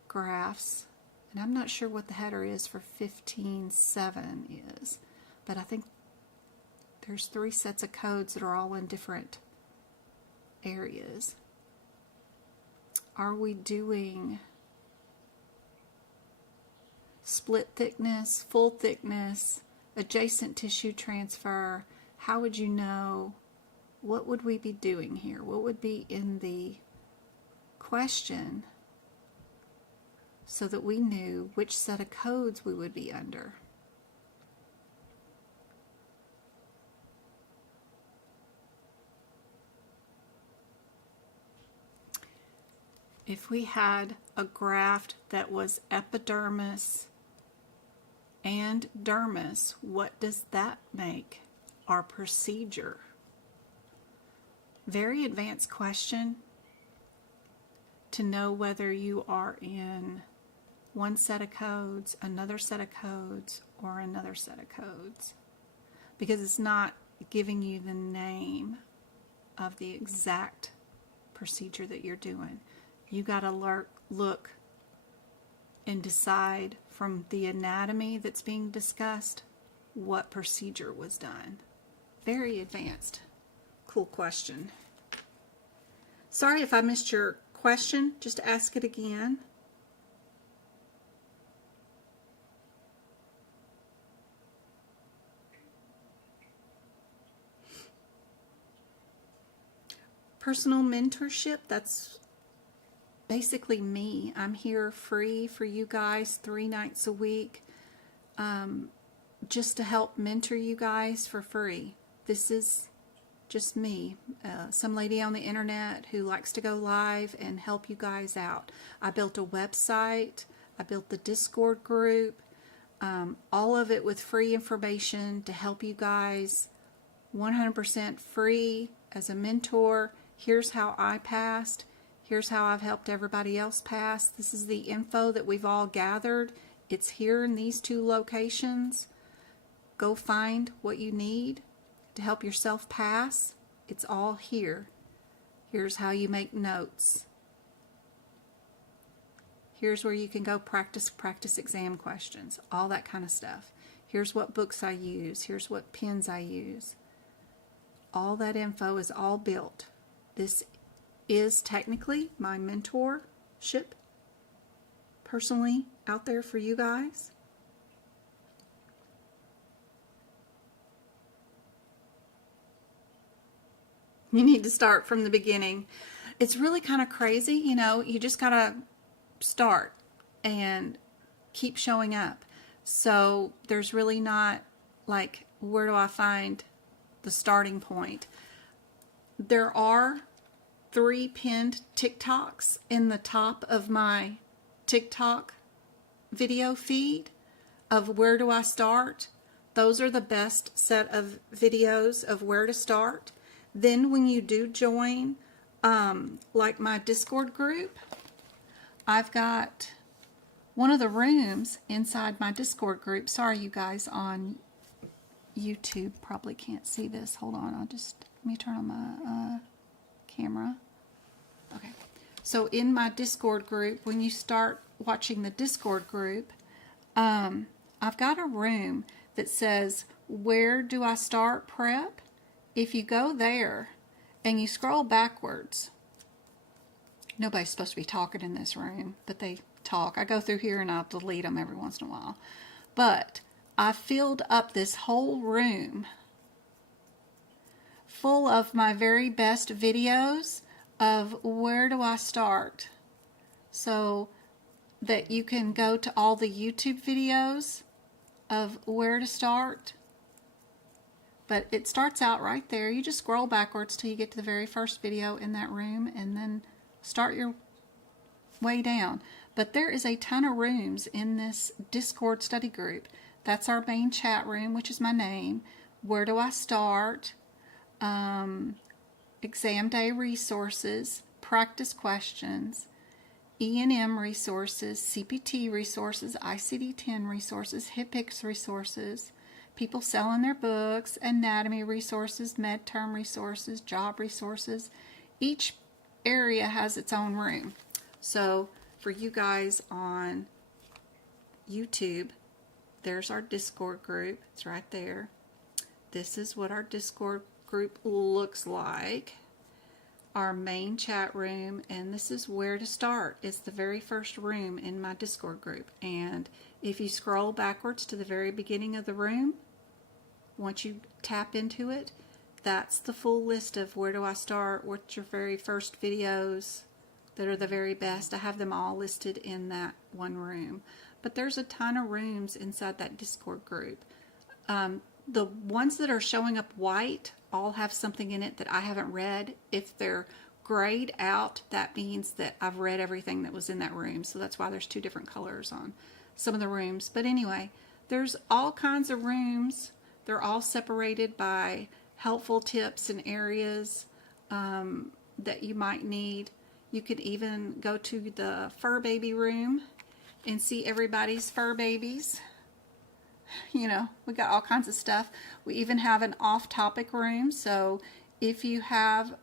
graphs. And I'm not sure what the header is for 15.7 is, but I think there's 3 sets of codes that are all in different areas. Are we doing split thickness, full thickness, adjacent tissue transfer? How would you know? What would we be doing here? What would be in the question so that we knew which set of codes we would be under? If we had a graft that was epidermis and dermis, what does that make our procedure? Very advanced question to know whether you are in one set of codes, another set of codes, or another set of codes, because it's not giving you the name of the exact procedure that you're doing. You got to look and decide from the anatomy that's being discussed what procedure was done. Very advanced. Cool question. Sorry if I missed your question. Just ask it again. Personal mentorship, that's basically me. I'm here free for you guys 3 nights a week, just to help mentor you guys for free. This is just me, some lady on the internet who likes to go live and help you guys out. I built a website, I built the Discord group, all of it with free information to help you guys 100% free as a mentor. Here's how I passed. Here's how I've helped everybody else pass. This is the info that we've all gathered. It's here in these 2 locations. Go find what you need to help yourself pass. It's all here. Here's how you make notes. Here's where you can go practice exam questions, all that kind of stuff. Here's what books I use. Here's what pens I use. All that info is all built. This is technically my mentorship personally out there for you guys. You need to start from the beginning. It's really kind of crazy, you know, you just gotta start and keep showing up. So there's really not like, where do I find the starting point? There are 3 pinned TikToks in the top of my TikTok video feed of where do I start. Those are the best set of videos of where to start. Then when you do join like my Discord group, I've got one of the rooms inside my Discord group. Sorry, you guys on YouTube probably can't see this. Hold on, let me turn on my camera. Okay, so in my Discord group, when you start watching the Discord group, I've got a room that says, where do I start prep? If you go there and you scroll backwards, nobody's supposed to be talking in this room, but they talk. I go through here and I'll delete them every once in a while. But I filled up this whole room full of my very best videos of where do I start, so that you can go to all the YouTube videos of where to start. But it starts out right there. You just scroll backwards till you get to the very first video in that room and then start your way down. But there is a ton of rooms in this Discord study group. That's our main chat room, which is my name. Where do I start? Exam day resources, practice questions, E&M resources, CPT resources, ICD-10 resources, HIPICS resources, people selling their books, anatomy resources, med term resources, job resources. Each area has its own room. So for you guys on YouTube, there's our Discord group. It's right there. This is what our Discord group looks like. Our main chat room, and this is where to start. It's the very first room in my Discord group. And if you scroll backwards to the very beginning of the room, once you tap into it, that's the full list of where do I start, what's your very first videos that are the very best. I have them all listed in that one room. But there's a ton of rooms inside that Discord group. The ones that are showing up white all have something in it that I haven't read. If they're grayed out, that means that I've read everything that was in that room. So that's why there's two different colors on some of the rooms. But anyway, there's all kinds of rooms. They're all separated by helpful tips and areas that you might need. You could even go to the fur baby room and see everybody's fur babies. You know, we got all kinds of stuff. We even have an off-topic room. So if you have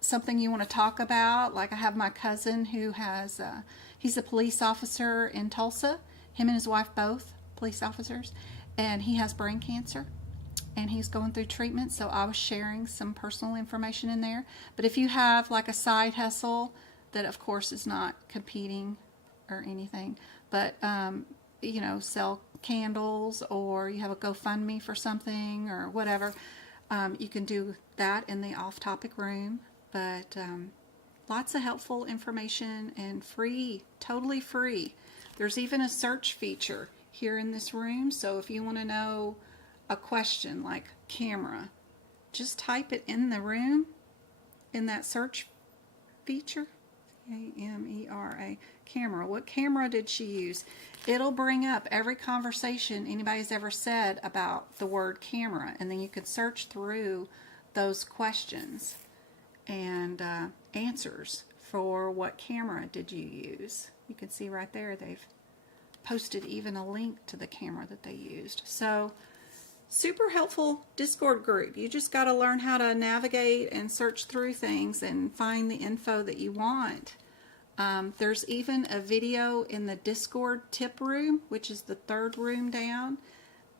something you want to talk about, like I have my cousin who has, he's a police officer in Tulsa. Him and his wife both police officers, and he has brain cancer, and he's going through treatment. So I was sharing some personal information in there. But if you have like a side hustle that, of course, is not competing or anything, but you know, sell candles, or you have a GoFundMe for something or whatever, you can do that in the off-topic room. But lots of helpful information and free, totally free. There's even a search feature here in this room. So if you want to know a question like camera, just type it in the room in that search feature. Camera. Camera. What camera did she use? It'll bring up every conversation anybody's ever said about the word camera, and then you can search through those questions and answers for what camera did you use. You can see right there they've posted even a link to the camera that they used. So super helpful Discord group. You just got to learn how to navigate and search through things and find the info that you want. There's even a video in the Discord tip room, which is the third room down,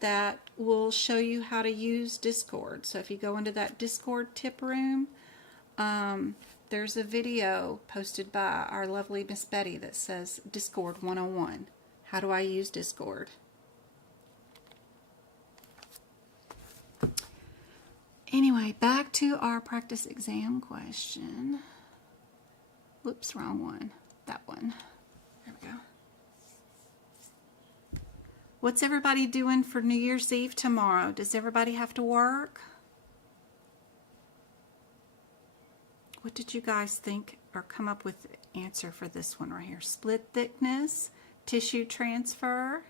that will show you how to use Discord. So if you go into that Discord tip room, there's a video posted by our lovely Miss Betty that says Discord 101. How do I use Discord? Anyway, back to our practice exam question. Whoops, wrong one. That one. There we go. What's everybody doing for New Year's Eve tomorrow? Does everybody have to work? What did you guys think or come up with the answer for this one right here? Split thickness, tissue transfer.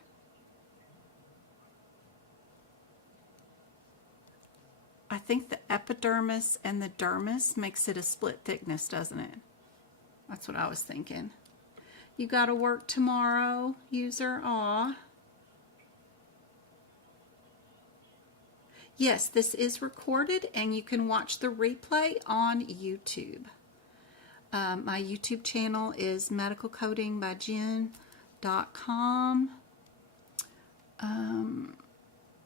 I think the epidermis and the dermis makes it a split thickness, doesn't it? That's what I was thinking. You got to work tomorrow, user. Aw. Yes, this is recorded and you can watch the replay on YouTube. My YouTube channel is medicalcodingbyjen.com.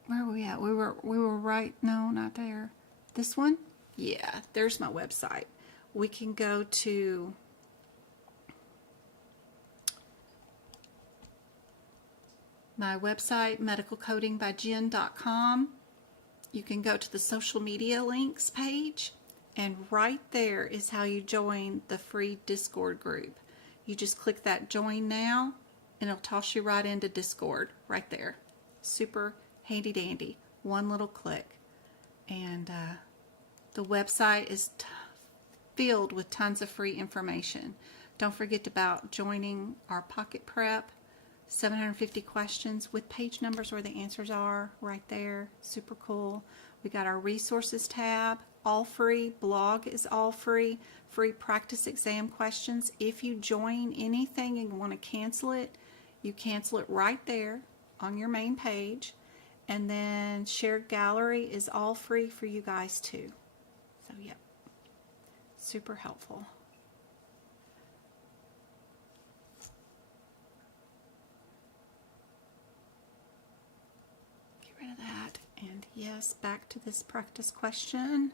Where are we at? We were right. No, not there. This one? Yeah, there's my website. We can go to my website, medicalcodingbyjen.com. You can go to the social media links page, and right there is how you join the free Discord group. You just click that join now, and it'll toss you right into Discord right there. Super handy dandy. One little click. And the website is filled with tons of free information. Don't forget about joining our Pocket Prep. 750 questions with page numbers where the answers are right there. Super cool. We got our resources tab, all free. Blog is all free. Free practice exam questions. If you join anything and want to cancel it, you cancel it right there on your main page. And then shared gallery is all free for you guys too. So yep, super helpful. Get rid of that. And yes, back to this practice question.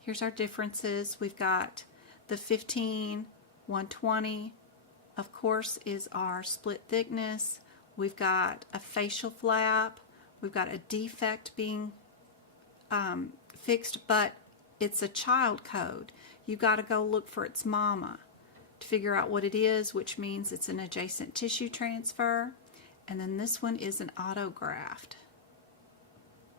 Here's our differences. We've got the 15, 120, of course, is our split thickness. We've got a facial flap. We've got a defect being fixed, but it's a child code. You got to go look for its mama to figure out what it is, which means it's an adjacent tissue transfer. And then this one is an autograft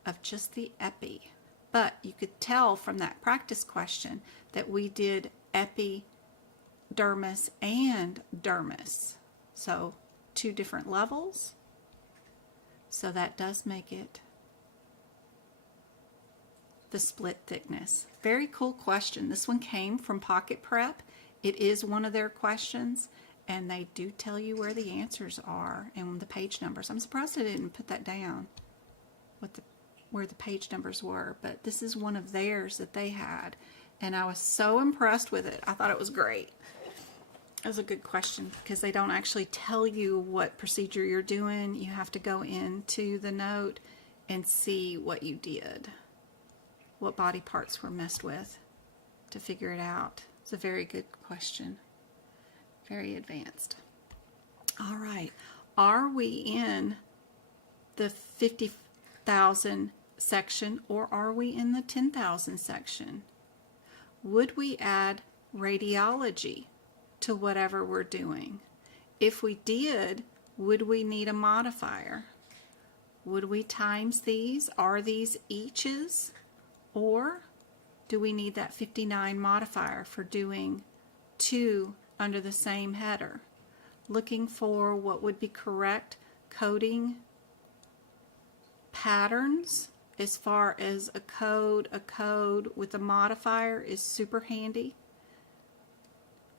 of just the epi. But you could tell from that practice question that we did epidermis and dermis. So 2 different levels. So that does make it the split thickness. Very cool question. This one came from Pocket Prep. It is one of their questions, and they do tell you where the answers are and the page numbers. I'm surprised I didn't put that down, where the page numbers were, but this is one of theirs that they had, and I was so impressed with it. I thought it was great. It was a good question because they don't actually tell you what procedure you're doing. You have to go into the note and see what you did, what body parts were messed with to figure it out. It's a very good question. Very advanced. All right. Are we in the 50,000 section or are we in the 10,000 section? Would we add radiology to whatever we're doing? If we did, would we need a modifier? Would we times these? Are these eaches? Or do we need that 59 modifier for doing 2 under the same header? Looking for what would be correct coding patterns as far as a code with a modifier is super handy.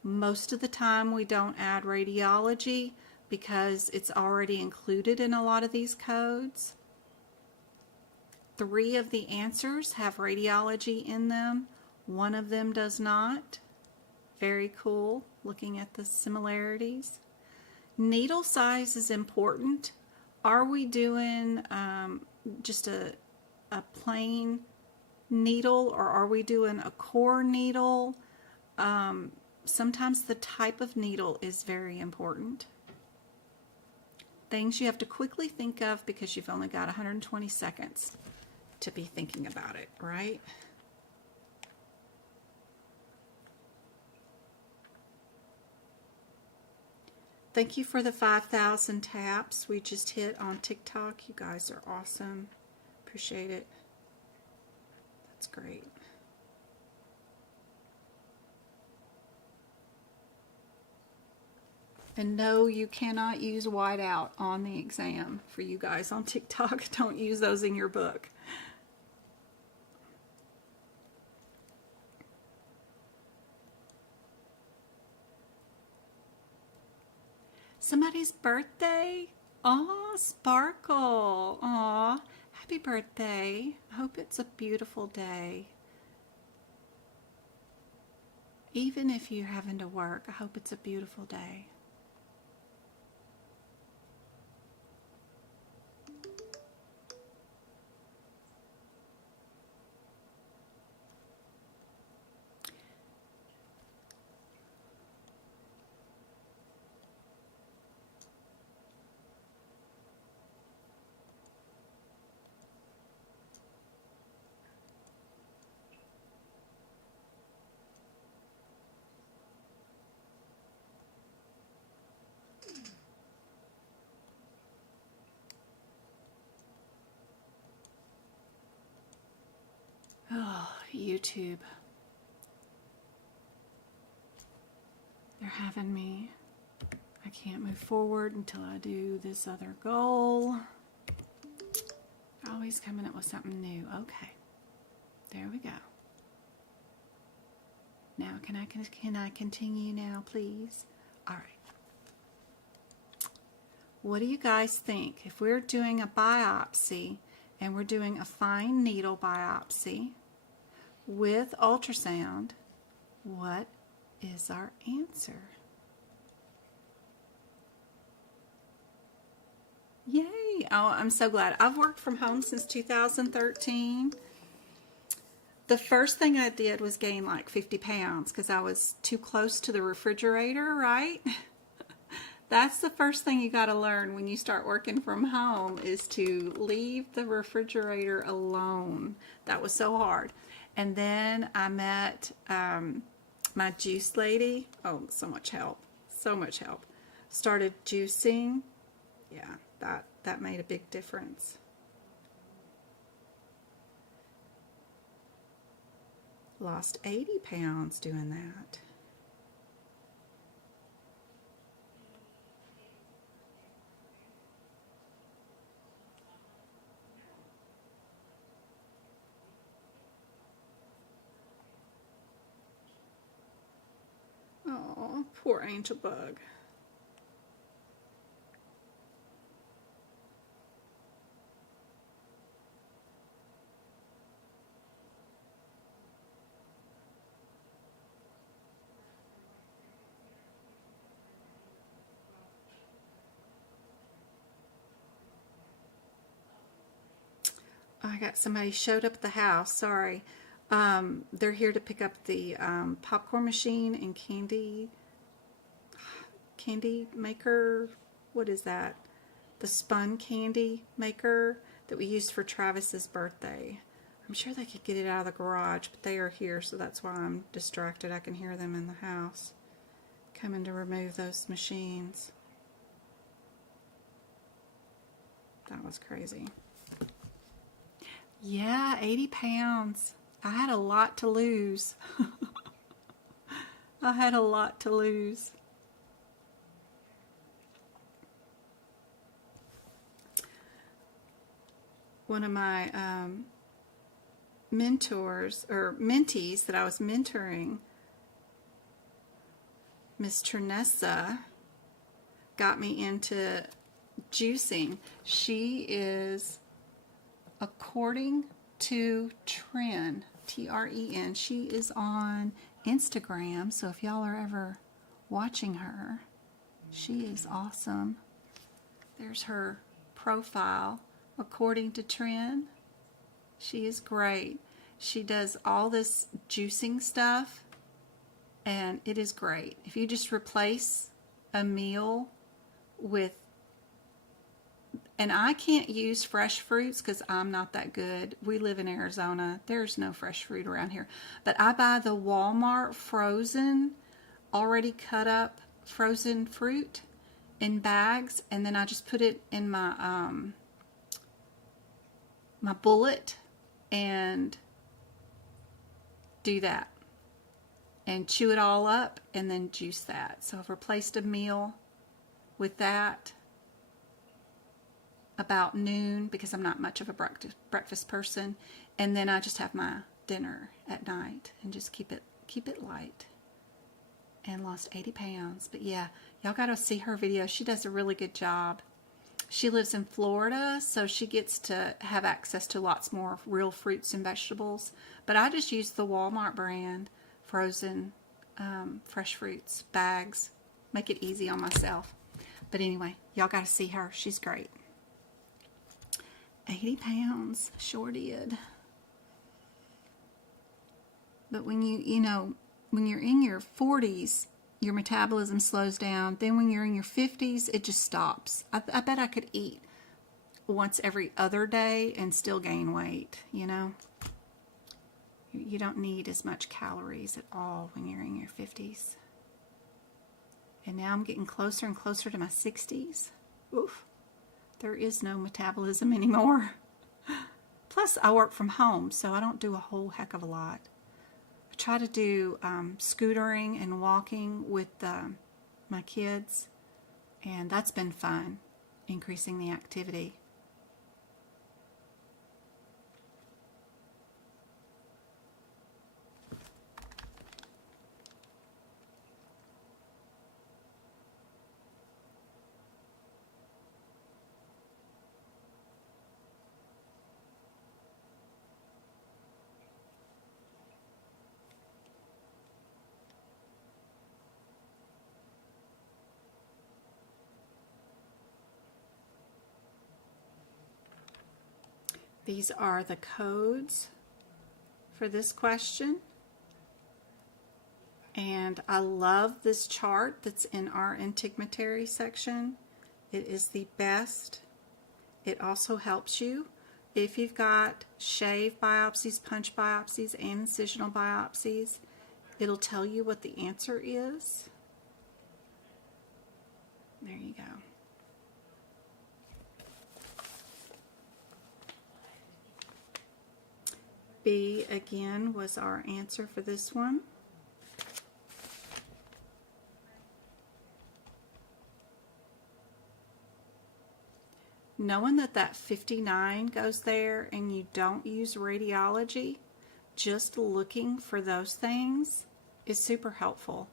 Most of the time we don't add radiology because it's already included in a lot of these codes. 3 of the answers have radiology in them. 1 of them does not. Very cool, looking at the similarities. Needle size is important. Are we doing just a plain needle, or are we doing a core needle? Sometimes the type of needle is very important. Things you have to quickly think of because you've only got 120 seconds to be thinking about it, right? Thank you for the 5,000 taps we just hit on TikTok. You guys are awesome. Appreciate it. That's great. And no, you cannot use whiteout on the exam for you guys on TikTok. Don't use those in your book. Somebody's birthday? Aw, Sparkle. Aw, happy birthday. I hope it's a beautiful day. Even if you're having to work, I hope it's a beautiful day. YouTube. They're having me. I can't move forward until I do this other goal. Always coming up with something new. Okay. There we go. Now, can I continue now, please? All right. What do you guys think? If we're doing a biopsy and we're doing a fine needle biopsy with ultrasound, what is our answer? Yay! Oh, I'm so glad. I've worked from home since 2013. The first thing I did was gain like 50 pounds because I was too close to the refrigerator, right? That's the first thing you got to learn when you start working from home, is to leave the refrigerator alone. That was so hard. And then I met my juice lady. Oh, so much help. So much help. Started juicing. Yeah, that made a big difference. Lost 80 pounds doing that. Oh, poor angel bug. I got somebody showed up at the house. Sorry. They're here to pick up the popcorn machine and candy maker. What is that? The spun candy maker that we used for Travis's birthday. I'm sure they could get it out of the garage, but they are here, so that's why I'm distracted. I can hear them in the house coming to remove those machines. That was crazy. Yeah, 80 pounds. I had a lot to lose. I had a lot to lose. One of my mentors, or mentees that I was mentoring, Miss Trinessa, got me into juicing. She is, according to Tren, T-R-E-N, she is on Instagram, so if y'all are ever watching her, she is awesome. There's her profile. According to Tren, she is great. She does all this juicing stuff, and it is great. If you just replace a meal with, and I can't use fresh fruits because I'm not that good. We live in Arizona. There's no fresh fruit around here. But I buy the Walmart frozen, already cut up frozen fruit in bags, and then I just put it in my my bullet and do that. And chew it all up and then juice that. So I've replaced a meal with that about noon because I'm not much of a breakfast person, and then I just have my dinner at night and just keep it light. And lost 80 pounds. But yeah, y'all gotta see her video. She does a really good job. She lives in Florida, so she gets to have access to lots more real fruits and vegetables. But I just use the Walmart brand frozen fresh fruits bags. Make it easy on myself. But anyway, y'all got to see her. She's great. 80 pounds, sure did. But when when you're in your 40s, your metabolism slows down. Then when you're in your 50s, it just stops. I bet I could eat once every other day and still gain weight, you know. You don't need as much calories at all when you're in your 50s. And now I'm getting closer and closer to my 60s. Oof. There is no metabolism anymore. Plus, I work from home, so I don't do a whole heck of a lot. try to do scootering and walking with my kids, and that's been fun, increasing the activity. These are the codes for this question. And I love this chart that's in our integumentary section. It is the best. It also helps you if you've got shave biopsies, punch biopsies, and incisional biopsies. It'll tell you what the answer is. There you go. B again was our answer for this one. Knowing that 59 goes there and you don't use radiology, just looking for those things is super helpful.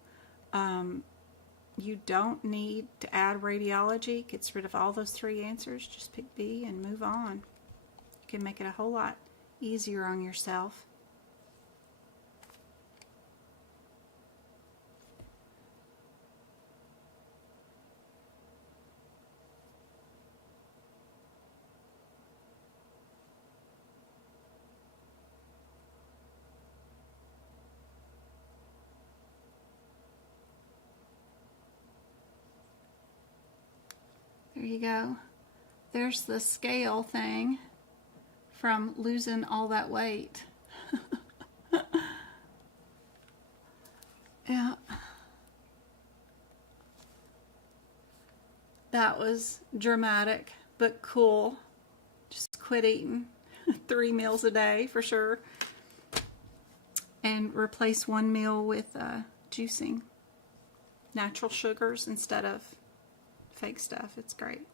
You don't need to add radiology. Gets rid of all those three answers. Just pick B and move on. You can make it a whole lot easier on yourself. There you go. There's the scale thing from losing all that weight. Yeah. That was dramatic, but cool. Just quit eating 3 meals a day for sure. And replace one meal with juicing. Natural sugars instead of fake stuff. It's great.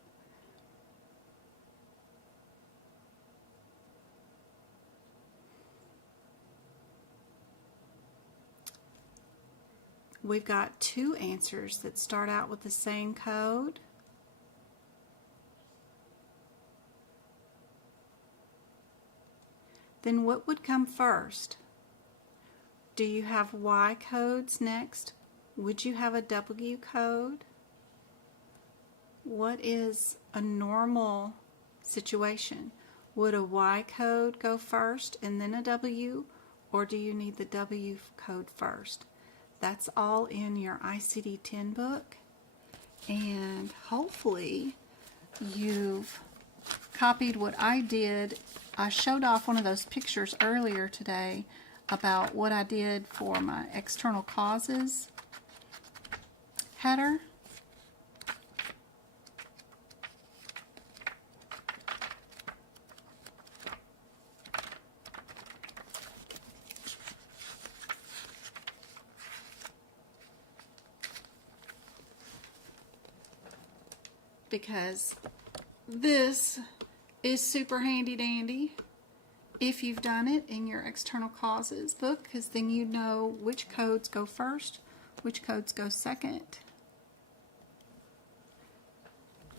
We've got 2 answers that start out with the same code. Then what would come first? Do you have Y codes next? Would you have a W code? What is a normal situation? Would a Y code go first and then a W, or do you need the W code first? That's all in your ICD-10 book, and hopefully you've copied what I did. I showed off one of those pictures earlier today about what I did for my external causes header. Because this is super handy dandy if you've done it in your external causes book, because then you know which codes go first, which codes go second.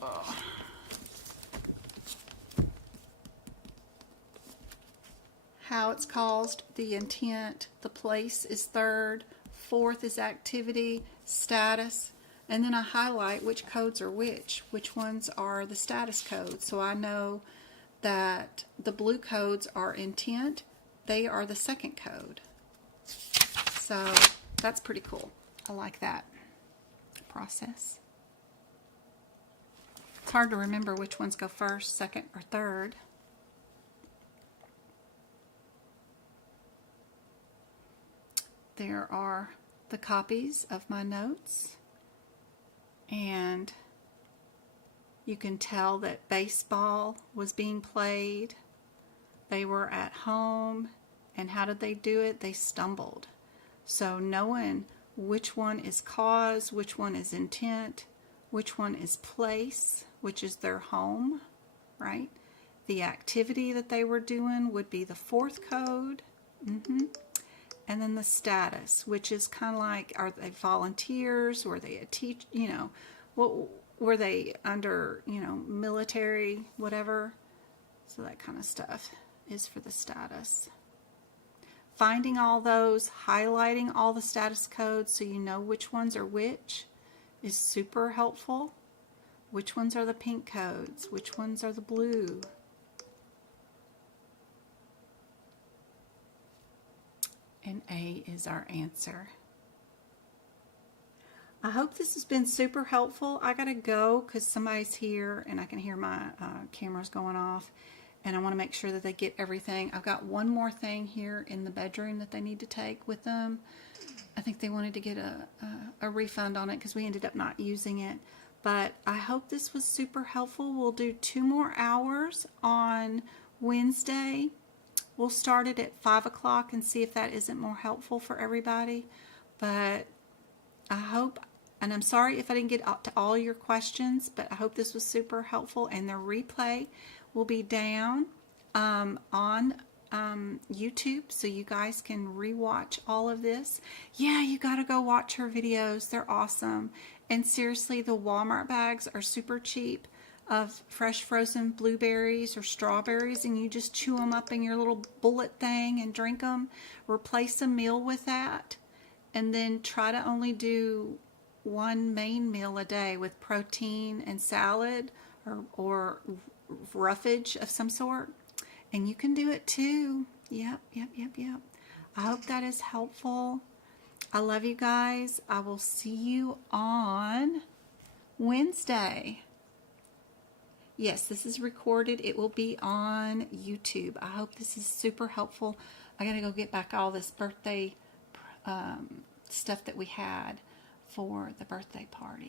Oh. How it's caused, the intent, the place is third, fourth is activity, status. And then I highlight which codes are which ones are the status codes. So I know that the blue codes are intent, they are the second code. So that's pretty cool. I like that process. It's hard to remember which ones go first, second, or third. There are the copies of my notes. And you can tell that baseball was being played. They were at home, and how did they do it? They stumbled. So knowing which one is cause, which one is intent, which one is place, which is their home, right? The activity that they were doing would be the fourth code. And then the status, which is kind of like, are they volunteers? Were they a teach? You know, what were they under? You know, military, whatever. So that kind of stuff is for the status. Finding all those, highlighting all the status codes so you know which ones are which is super helpful. Which ones are the pink codes? Which ones are the blue? And A is our answer. I hope this has been super helpful. I gotta go because somebody's here and I can hear my cameras going off, and I want to make sure that they get everything. I've got one more thing here in the bedroom that they need to take with them. I think they wanted to get a refund on it because we ended up not using it. But I hope this was super helpful. We'll do 2 more hours on Wednesday. We'll start it at 5 o'clock and see if that isn't more helpful for everybody. But I hope, and I'm sorry if I didn't get to all your questions, but I hope this was super helpful. And the replay will be down on YouTube, so you guys can rewatch all of this. Yeah, you got to go watch her videos. They're awesome. And seriously, the Walmart bags are super cheap of fresh frozen blueberries or strawberries, and you just chew them up in your little bullet thing and drink them. Replace a meal with that, and then try to only do 1 main meal a day with protein and salad or roughage of some sort. And you can do it too. Yep. I hope that is helpful. I love you guys. I will see you on Wednesday. Yes, this is recorded. It will be on YouTube. I hope this is super helpful. I gotta go get back all this birthday stuff that we had for the birthday party.